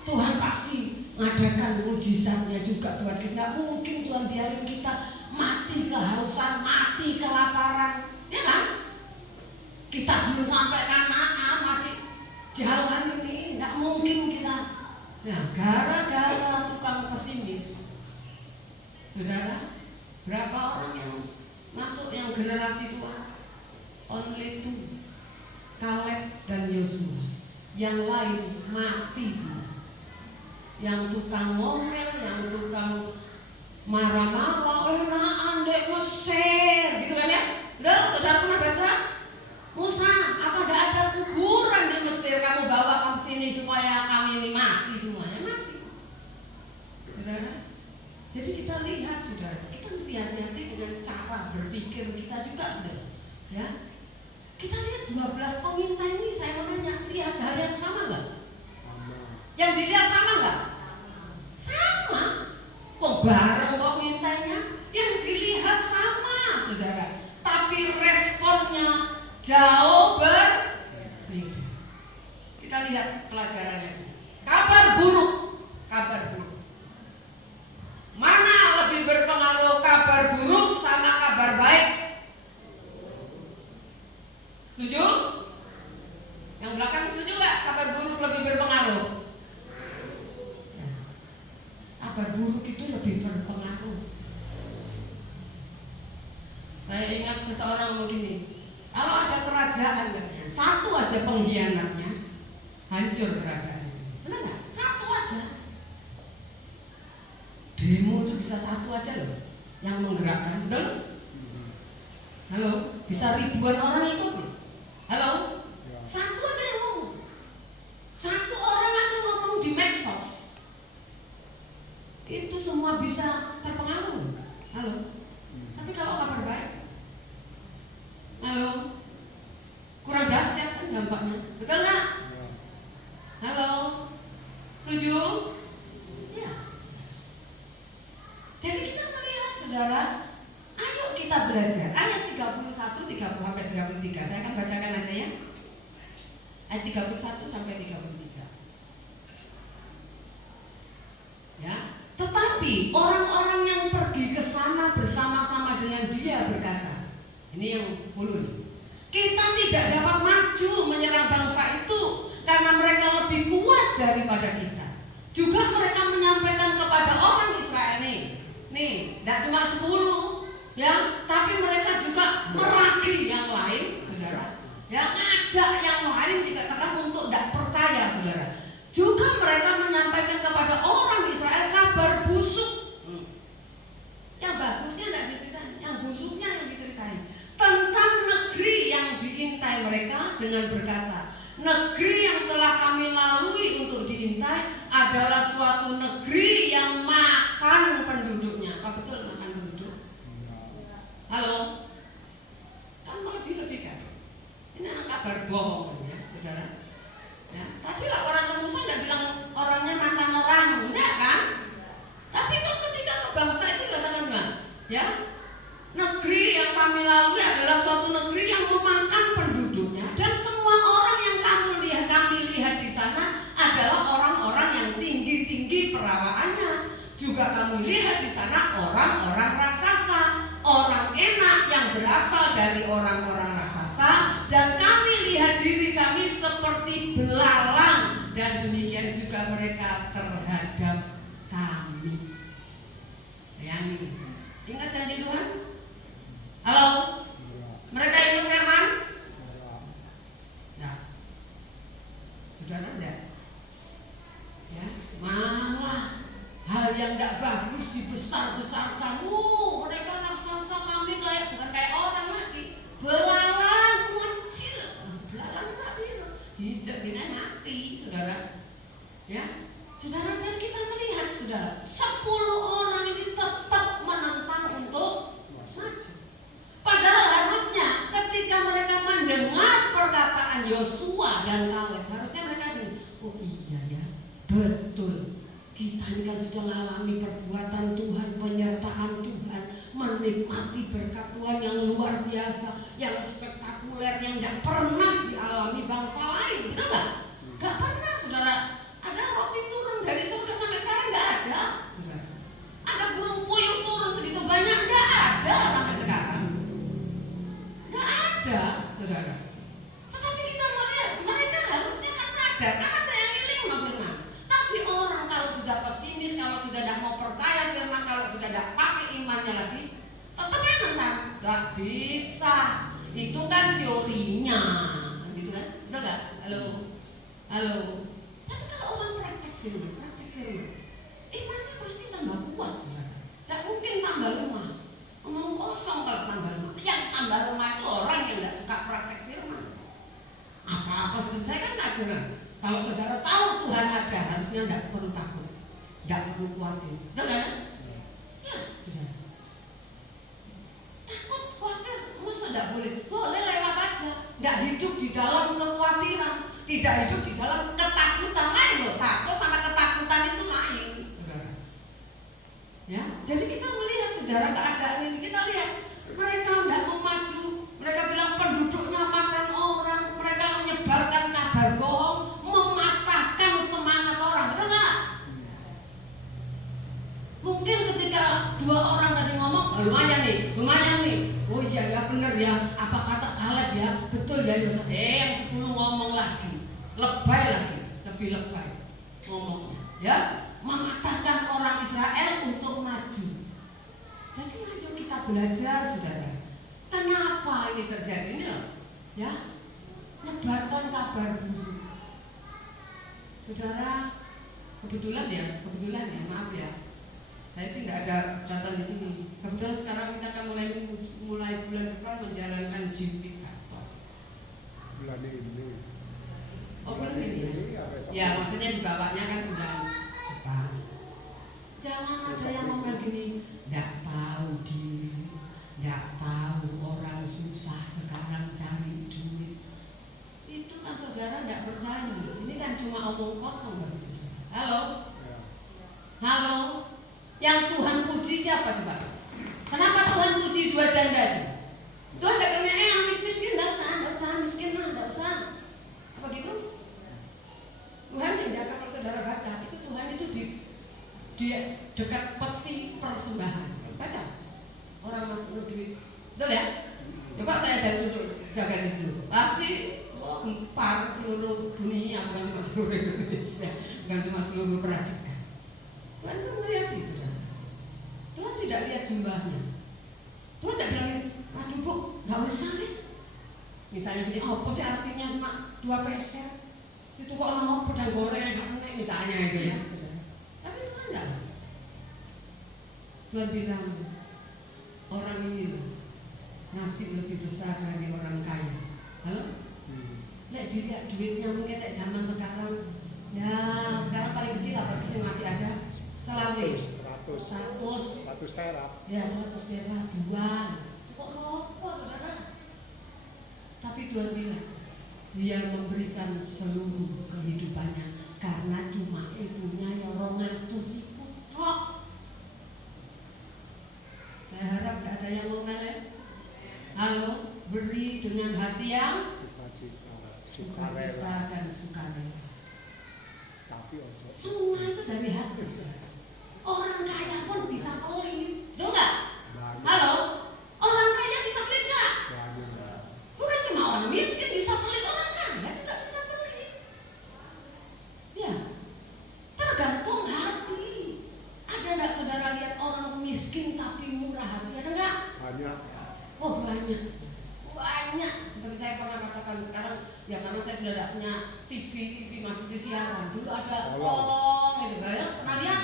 Tuhan pasti mengadakan mujizatnya juga buat kita. Nggak mungkin Tuhan biarin kita mati kehausan, mati kelaparan, ya kan? Kita belum sampai Kanaan, masih jalan ini, nggak mungkin kita. Nah, gara-gara tukang pesimis, saudara, berapa orang yang masuk yang generasi tua? Only 2, Kaleb dan Yosua. Yang lain mati semua. Yang tukang ngomel, yang tukang marah-marah, enak andek Mesir, gitu kan ya? Loh, saudara pernah baca? Musa, apa tidak ada kuburan di Mesir? Kamu bawa kamu sini supaya kami ini mati semuanya, mati. Saudara, jadi kita lihat, saudara, kita mesti hati-hati dengan cara berpikir kita juga, saudara. Ya, kita bareng kok mintanya. Yang dilihat sama, saudara, tapi responnya jauh berbeda. Kita lihat pelajarannya. Kabar buruk. Mana lebih berpengaruh, kabar buruk sama kabar baik? Setuju? Yang belakang setuju nggak? Kabar buruk lebih berpengaruh. Kabar buruk itu lebih berpengaruh. Saya ingat seseorang begini, kalau ada kerajaan, satu aja pengkhianatnya, hancur kerajaan. Benar nggak? Satu aja. Demo itu bisa satu aja loh yang menggerakkan, betul? Halo, bisa ribuan orang ikut loh. Halo, satu aja yang ngomong. Satu orang aja ngomong di medsos, itu semua bisa terpengaruh. Halo, tapi kalau kabar baik, halo, kurang dahsyat kan dampaknya, betul nggak? Halo, setuju? Ya. Jadi kita melihat, saudara, ayo kita belajar. Ayat 31-33, saya akan bacakan aja ya. Ayat 31 sampai 33. Ya, tetapi orang-orang yang pergi ke sana bersama-sama dengan dia berkata, ini yang 10. Kita tidak dapat maju menyerang bangsa itu karena mereka lebih kuat daripada kita. Juga mereka menyampaikan kepada orang Israel nih, tidak cuma 10 ya, tapi mereka juga meragi yang lain, saudara. Ya, ngajak yang lain dikatakan untuk tidak percaya, saudara. Juga mereka menyampaikan kepada orang Israel kabar busuk. Yang bagusnya tidak diceritain, yang busuknya yang diceritain. Tentang negeri yang diintai mereka dengan berkata, negeri yang telah kami lalui untuk diintai adalah suatu negeri yang makan penduduknya. Apa betul makan penduduk? Halo? Kan melebih-lebihkan. Ini kabar bohong ya, saudara. Ya, tadi laporan ke Musa tidak bilang orangnya makan orang, enggak kan? Tapi kok ketika ke bangsa itu dikatakan enggak? Ya, negeri yang kami lalui adalah suatu negeri yang memakan penduduknya, dan semua orang yang kami lihat di sana adalah orang-orang yang tinggi-tinggi perawaannya. Juga kami lihat di sana orang-orang raksasa, orang enak yang berasal dari orang-orang raksasa, dan kami lihat diri kami seperti belalang, dan demikian juga mereka terhadap kami. Yang ini, ingat janji Tuhan? Halo? Mereka ikut firman? Ya. Saudara enggak? Ya, malah hal yang tidak bagus dibesar-besarkan. Mereka raksasa, kami bukan kayak orang lagi. Belalang kecil. Belalang tadi hijau dina mati, saudara. Ya, saudara, dan kita melihat, saudara, 10 orang ini tetap menentang untuk maju. Padahal harusnya ketika mereka mendengar perkataan Yosua dan Kaleb, harusnya mereka bilang, oh iya ya, betul. Kita ini kan sudah mengalami perbuatan Tuhan, penyertaan Tuhan, menikmati berkat Tuhan yang luar biasa, yang spektakuler, yang tidak pernah dialami bangsa lain, betul nggak? Gak pernah, saudara. Ada roti turun dari surga sampai sekarang nggak ada, saudara. Ada burung puyuh turun segitu banyak, nggak ada sampai sekarang. Nggak ada, saudara. Tetapi kita melihat mereka harusnya kan sadar, kan ada yang ngiling maksudnya. Tapi orang kalau sudah pesimis, kalau sudah tidak mau percaya firman, kalau sudah tidak pakai imannya lagi, tetap menentang. Nggak bisa. Itu kan teorinya, gitu kan? Betul nggak? Halo. Tapi kalau orang praktek firman, imannya pasti tambah kuat, saudara. Tidak mungkin tambah lemah. Ngomong kosong kalau tambah lemah. Yang tambah lemah itu orang yang tidak suka praktek firman. Apa-apa seperti saya kan ngajaran. Kalau saudara tahu Tuhan ada, harusnya tidak perlu takut, tidak perlu khawatir. Betul kan? Ya, saudara. Takut, khawatir, masa tidak boleh? Boleh lewat aja. Tidak hidup di dalam kekhawatiran, tidak hidup di dalam ketakutan lain loh. Takut sama ketakutan itu lain, saudara. Ya, lebih lebay ngomongnya, ya, mematahkan orang Israel untuk maju. Jadi ayo kita belajar, saudara. Kenapa ini terjadi ini loh, ya? Nyebarkan kabar buruk. Saudara, kebetulan ya, maaf ya. Saya sih nggak ada data di sini. Kebetulan sekarang kita akan mulai bulan depan menjalankan Jimpi Katolik. Bulan ini. Oh, bulan ini ya? Ya, maksudnya dibawanya kan bulan depan. Jangan ada yang ngomong gini, nggak tahu diri, nggak tahu orang susah sekarang cari duit. Itu kan saudara nggak percaya. Ini kan cuma omong kosong bagi saudara. Halo, halo. Yang Tuhan puji siapa coba? Kenapa Tuhan puji dua janda itu? Tuhan tidak bilang, yang miskin tidak usah, miskin tidak usah. Apa gitu? Tuhan sih jaga, kalau saudara baca, itu Tuhan itu di dekat peti persembahan. Baca, orang masuk duit, betul ya? Coba saya jaga di situ, pasti gempar seluruh dunia, bukan cuma seluruh Indonesia, bukan cuma seluruh perajikan. Tuhan itu melihat saudara. Tuhan tidak lihat jumlahnya. Tuhan tidak bilang, aduh bu, nggak usah mis. Misalnya gini, apa sih artinya cuma 2 peser? Itu kok mau pedang goreng nggak kena, misalnya itu ya. Saudara. Tapi Tuhan enggak. Tuhan bilang, orang ini ngasih lebih besar dari orang kaya. Halo? Lihat dilihat duitnya mungkin kayak zaman sekarang. Ya, sekarang paling kecil apa sih yang masih ada? Selawe 100 perak. Ya 100 perak 2. Kok ngopo saudara? Tapi Tuhan bilang dia memberikan seluruh kehidupannya karena cuma ibunya yang 200 tok. Saya harap gak ada yang mau melek. Halo, beri dengan hati yang sukacita dan sukarela. Semua itu dari hati, saudara. Orang kaya pun bisa pelit, betul nggak? Halo, orang kaya bisa pelit nggak? Bukan cuma orang miskin bisa pelit, orang kaya tidak bisa pelit. Ya, tergantung hati. Ada nggak saudara lihat orang miskin tapi murah hati? Ada nggak? Banyak. Oh banyak. Seperti saya pernah katakan sekarang, ya karena saya sudah tidak punya TV masih di siaran. Dulu ada tolong gitu ya. Pernah lihat?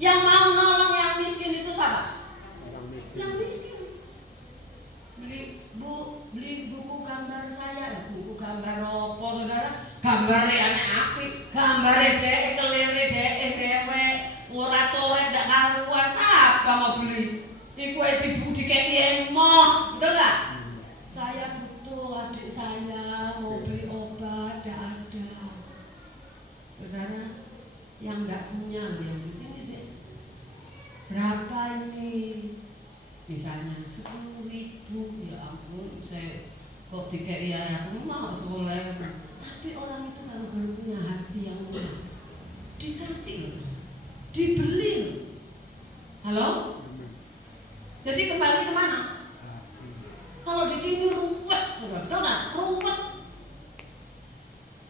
Yang mau nolong yang miskin itu siapa? Yang miskin. Beli buku gambar saya, buku gambar apa saudara? Gambarnya anak api, gambarnya dek keliri dek dewe, ora tore ndak karuan, siapa mau beli? Iku dikeki emoh, betul nggak? Saya butuh adik saya mau beli obat, tidak ada. Saudara yang nggak punya yang di sini deh. Berapa ini? Misalnya 10.000, ya ampun, saya kok dikei ya aku mau 10.000. Tapi orang itu kalau baru punya hati yang murah, dikasih, dibeli. Halo? Jadi kembali kemana? Kalau di sini ruwet, saudara, betul nggak? Ruwet.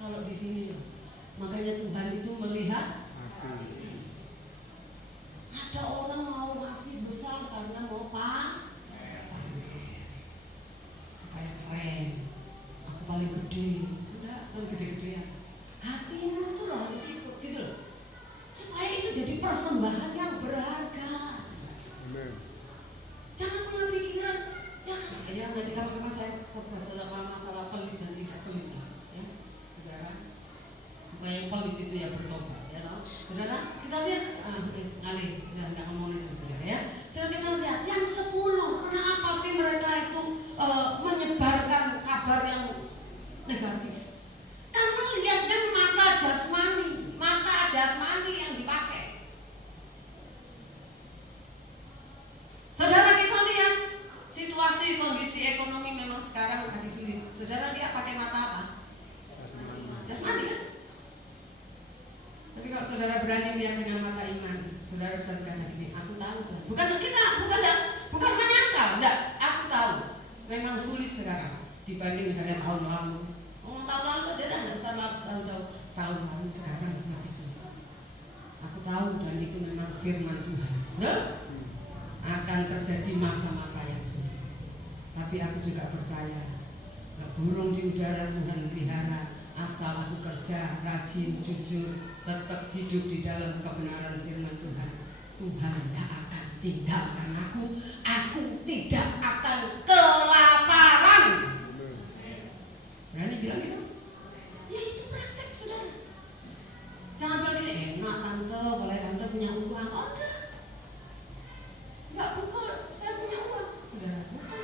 Kalau di sini, makanya Tuhan itu melihat. Ada orang mau ngasih besar karena mau supaya keren. Aku paling gede, enggak, kan gede-gedean. Hatinya itu loh di situ, gitu loh. Supaya itu jadi persembahan yang berharga. Jangan punya pikiran. Ya nanti kapan saya dalam masalah pelit dan tidak pelit ya, saudara. Supaya yang pelit itu ya bertobat ya toh. Saudara, kita lihat alih nggak ngomong itu saudara ya. Saudara kita lihat yang 10. Kenapa sih mereka itu menyebarkan kabar yang negatif? Karena lihat kan mata jasmani yang dipakai. Saudara kita lihat situasi kondisi ekonomi memang sekarang lagi sulit. Saudara lihat pakai mata apa? Jasmani ya. Tapi kalau saudara berani lihat dengan mata iman, saudara bisa berkata gini, aku tahu Tuhan. Bukan menyangkal, enggak. Aku tahu. Memang sulit sekarang dibanding misalnya tahun lalu. Tahun lalu aja dah, enggak usah jauh tahun firman Tuhan. Ya? Akan terjadi masa-masa yang sulit. Tapi aku juga percaya burung di udara Tuhan pelihara, asal aku kerja, rajin, jujur, tetap hidup di dalam kebenaran firman Tuhan. Tuhan tidak akan tinggalkan aku tidak akan kelaparan. Berani bilang gitu? Ya itu praktek saudara. Jangan bilang gini, enak tante, boleh tante punya uang. Oh enggak bukan, saya punya uang saudara, bukan.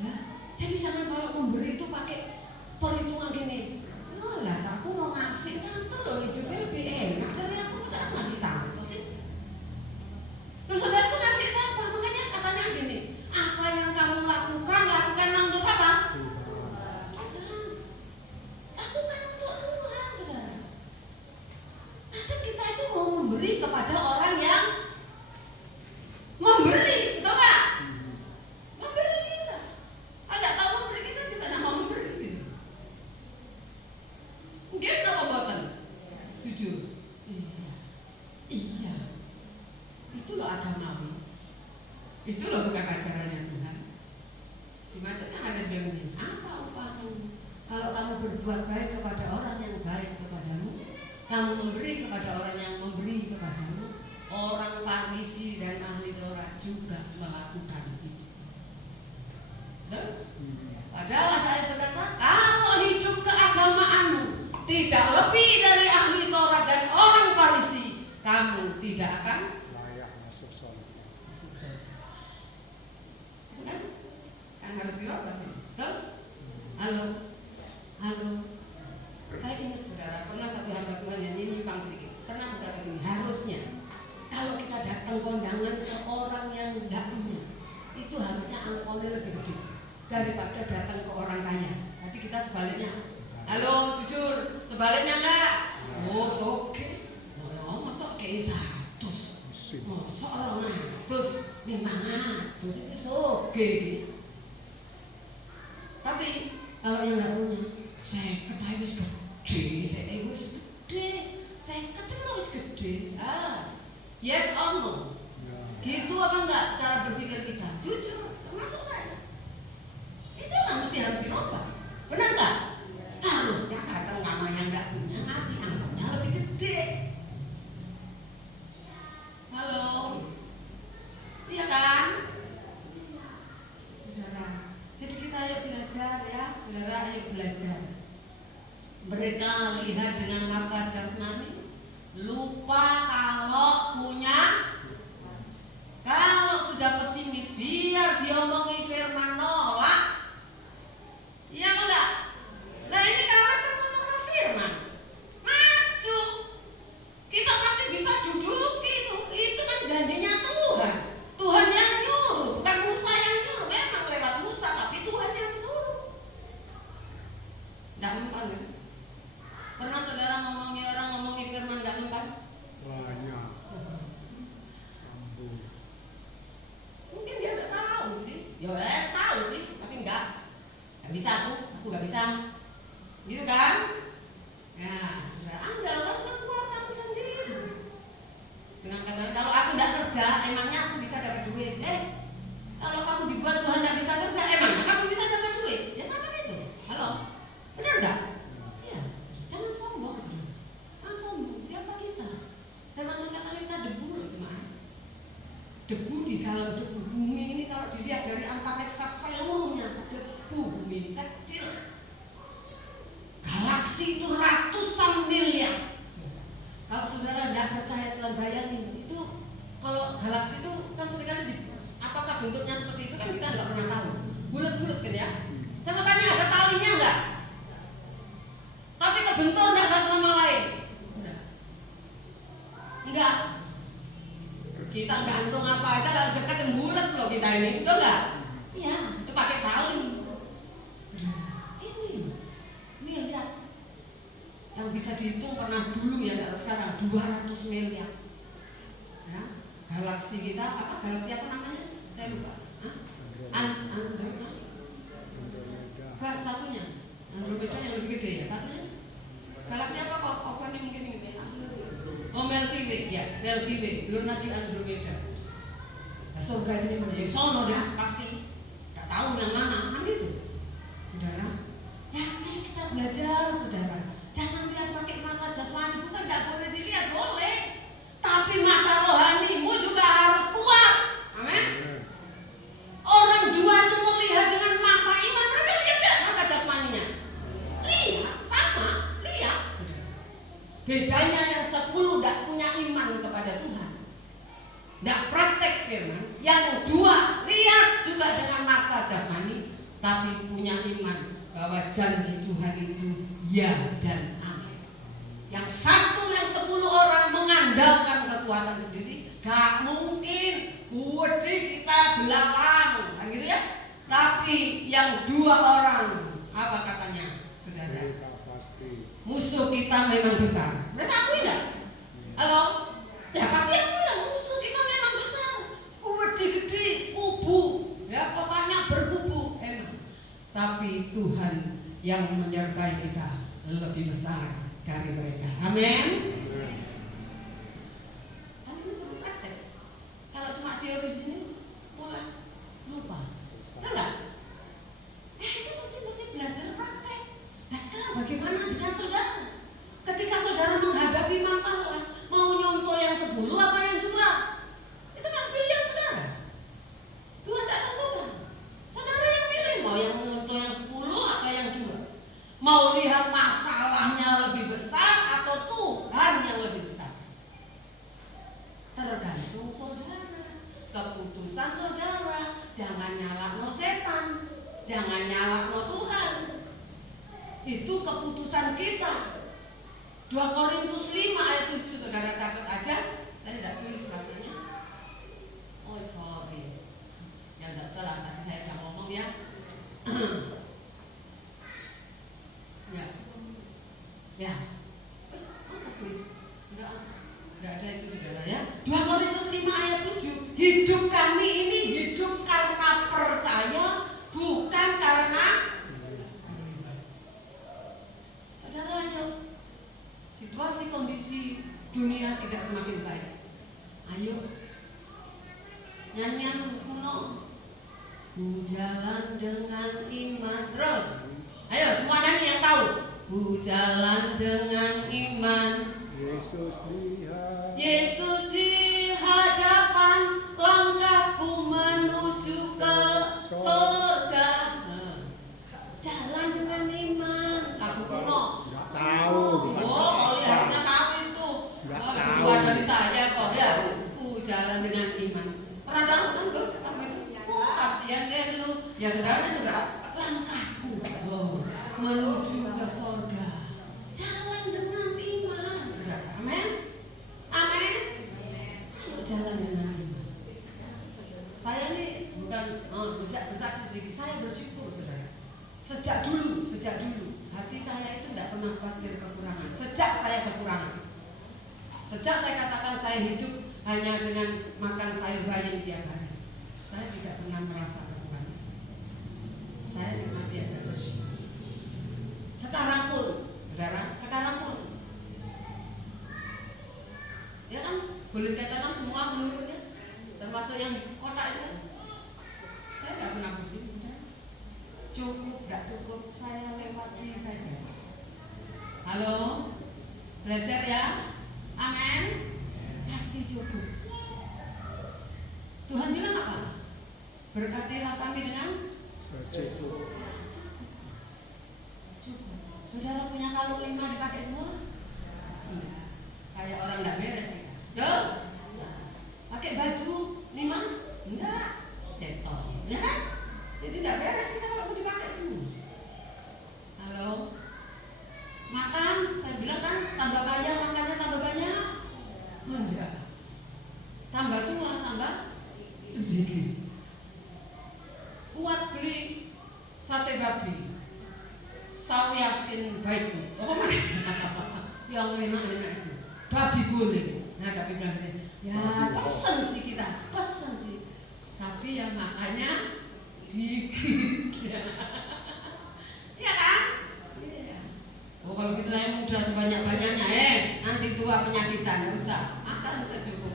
Ya, jadi jangan kalau memberi itu pakai perhitungan gini. Oh lah, aku mau ngasih tante loh, hidupnya lebih enak dari aku, masa ngasih tante sih? Loh saudara itu ngasih siapa? Makanya katanya gini, apa yang kamu lakukan untuk siapa? Lakukan untuk Tuhan saudara. Kadang kita itu mau memberi kepada orang yang memberi, betul gak? Memberi kita. Agak tahu memberi kita juga nak mau memberi gitu. Mungkin ada pembuatan jujur. Iya. Itu loh agamawi. Itu loh bukan ajarannya Tuhan. Di Matius kan ada bilang begini, apa upahmu? Kalau kamu berbuat baik kepada orang yang baik kepadamu, kamu memberi kepada orang yang memberi kepadamu, orang Farisi dan ahli Taurat juga melakukan itu. Padahal ada ayat berkata, kalau hidup keagamaanmu tidak lebih dari ahli Taurat dan orang Farisi, kamu tidak akan layak masuk surga. Kan harus dirobah sih. Betul? Halo. Saya ingat saudara, pernah satu hamba Tuhan yang ini nyimpang sedikit. Pernah berkata begini, harusnya kalau kita datang kondangan ke orang yang tidak punya, itu harusnya angpaunnya lebih gede daripada datang ke orang kaya. Tapi kita sebaliknya. Halo, jujur, sebaliknya enggak? Oh, oke. Oh, masuk kayak 100. Masuk 200, 500 itu oke. Tapi kalau yang tidak punya, saya ketahui gede, saya ketahui gede. Yes or no? Gitu apa enggak cara berpikir kita? Jujur, termasuk saya. Itu kan mesti harus dirubah. Benar enggak? Harusnya kata nama yang enggak punya ngasih angkanya lebih gede. Halo? Iya kan? Saudara, jadi kita ayo belajar ya. Saudara ayo belajar. Mereka lihat dengan mata jasmani, lupa kalau punya. Kalau sudah pesimis, biar diomongi firman nolak. Iya enggak? Nah ini karena kan menolak firman, maju. Kita pasti bisa duduk gitu. Itu kan janjinya Tuhan. Tuhan yang nyuruh, bukan Musa yang nyuruh. Memang lewat Musa, tapi Tuhan yang suruh. Tidak mempan kan? Pernah saudara ngomongin firman tidak mempan? Banyak. Mungkin dia udah tahu sih. Ya tahu sih, tapi enggak bisa aku nggak bisa. Gitu kan? Ya, andalkan kekuatan sendiri. Dengan kata kalau aku tidak kerja, emangnya aku bisa dapat duit? Kalau kamu dibuat Tuhan tidak bisa kerja, emangnya kamu bisa dapat duit? Ya sama itu. Halo, benar enggak? Iya. Jangan sombong. Jangan sombong. Siapa kita? Karena kata kita debu loh teman. Debu di dalam debu bumi ini kalau dilihat dari antariksa seluruhnya, debu bumi ini kecil. Galaksi itu ratusan miliar. Kalau saudara tidak percaya Tuhan, bayangin itu kalau galaksi itu kan seringkali apakah bentuknya seperti itu kan kita nggak pernah tahu. Bulat-bulat kan ya. Saya tanya ada talinya nggak? Tapi kebentur nggak satu sama lain? Enggak. Kita gantung apa aja kalau dekat yang bulat loh kita ini, betul nggak? Iya, itu pakai tali. Ini miliar yang bisa dihitung pernah dulu ya, nggak sekarang 200 miliar. Ya, galaksi kita apa? Galaksi apa namanya? Saya lupa. Andromeda. Satunya, Andromeda yang lebih gede ya. Satunya galaksi apa? Kok ini mungkin ini? Oh, Milky Way ya. Milky Way, belum lagi Andromeda. Nah, surga itu di sono dah pasti. Gak tahu yang mana, kan gitu. Saudara, ya mari kita belajar, saudara. Jangan lihat pakai mata jasmani, bukan tidak boleh dilihat, boleh. Tapi mata rohanimu juga harus kuat. Amin. Orang dua itu melihat dengan mata iman, mereka lihat tidak mata jasmaninya. Lihat, sama, lihat. Bedanya yang 10 tidak punya iman kepada Tuhan, tidak praktek firman. Yang dua lihat juga dengan mata jasmani, tapi punya iman bahwa janji Tuhan itu ya dan amin. Yang satu, yang 10 orang mengandalkan kekuatan sendiri, gak mungkin. Waduh, kita belalang, kan gitu ya. Tapi yang 2 orang, apa katanya, saudara? Musuh kita memang besar. Mereka akui enggak? Halo? Ya pasti akui lah, musuh kita memang besar. Gede-gede, kubu, ya kotanya berkubu, emang. Tapi Tuhan yang menyertai kita lebih besar dari mereka. Amin. Kalau cuma teori di sini, mulai lupa. Enggak? Kita mesti belajar praktek. Nah sekarang bagaimana dengan saudara? Ketika saudara menghadapi masalah, mau nyontoh yang 10 apa yang 2? Itu kan pilihan saudara. Tuhan tidak tentukan. Saudara yang pilih mau yang nyontoh yang 10 atau yang 2. Mau lihat masalahnya lebih besar atau Tuhan yang lebih besar. Tergantung saudara. Keputusan saudara. Jangan nyalahno setan, jangan nyalahno Tuhan. Itu keputusan kita. 2 Korintus 5 ayat 7, saudara catat aja. Saya tidak tulis rasanya. Oh sorry, ya tidak salah, tadi saya sudah ngomong ya. Ya, terus enggak ada itu saudara ya. 2 Korintus 5 ayat 7, hidup kami ini hidup karena percaya, bukan karena. Saudara, ayo, situasi kondisi dunia tidak semakin baik. Ayo, nyanyian kuno, ku jalan dengan iman. Terus, ayo semua nyanyi yang tahu. Ku jalan dengan iman. Yesus di hadapan, langkahku menuju ke surga. Jalan dengan iman. Lagu kuno. Tahu. Oh, lihatnya tahu itu. Kedua dari saya kok ya. Ku jalan dengan iman. Pernah tahu kan Gus lagu itu? Wah, kasihan deh lu. Ya saudara juga. Langkahku menuju ke surga. Jalan dengan iman. Saudara, amin. Amin. Jalan dengan iman. Saya ini bukan bersaksi sedikit. Saya bersyukur saudara. Sejak dulu hati saya itu tidak pernah khawatir kekurangan. Sejak saya kekurangan, sejak saya katakan saya hidup hanya dengan makan sayur bayam tiap hari, saya tidak pernah merasa kekurangan. Saya nikmati aja bersyukur. Sekarang pun, saudara, sekarang pun, ya kan, boleh dikatakan semua menurutnya, termasuk yang di kota itu, saya tidak pernah pusing. Cukup, tidak cukup, saya lewati saja. Halo, belajar ya, amin. Pasti cukup. Tuhan bilang apa? Berkatilah kami dengan cukup. Saudara punya kalung 5 dipakai semua? Kayak orang tidak beres kita. Yo, pakai baju 5? Enggak, setor. Ya kan? Jadi tidak beres kita kalau mau dipakai semua. Halo, makan, saya bilang kan tambah kaya makannya tambah banyak. Enggak, tambah tua tambah sedikit. Kuat beli sate babi, sawi asin baik. Apa mana? Yang enak-enak itu babi guling. Nah tapi bilang ya pesen sih kita, pesen sih. Tapi ya makannya dikit. Ya kan? Ya. Oh kalau gitu saya muda sebanyak-banyaknya nanti tua penyakitan, nggak usah makan secukupnya.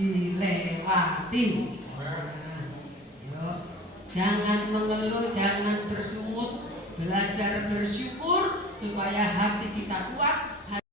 dilewati. Yuk, jangan mengeluh, jangan bersungut, belajar bersyukur supaya hati kita kuat,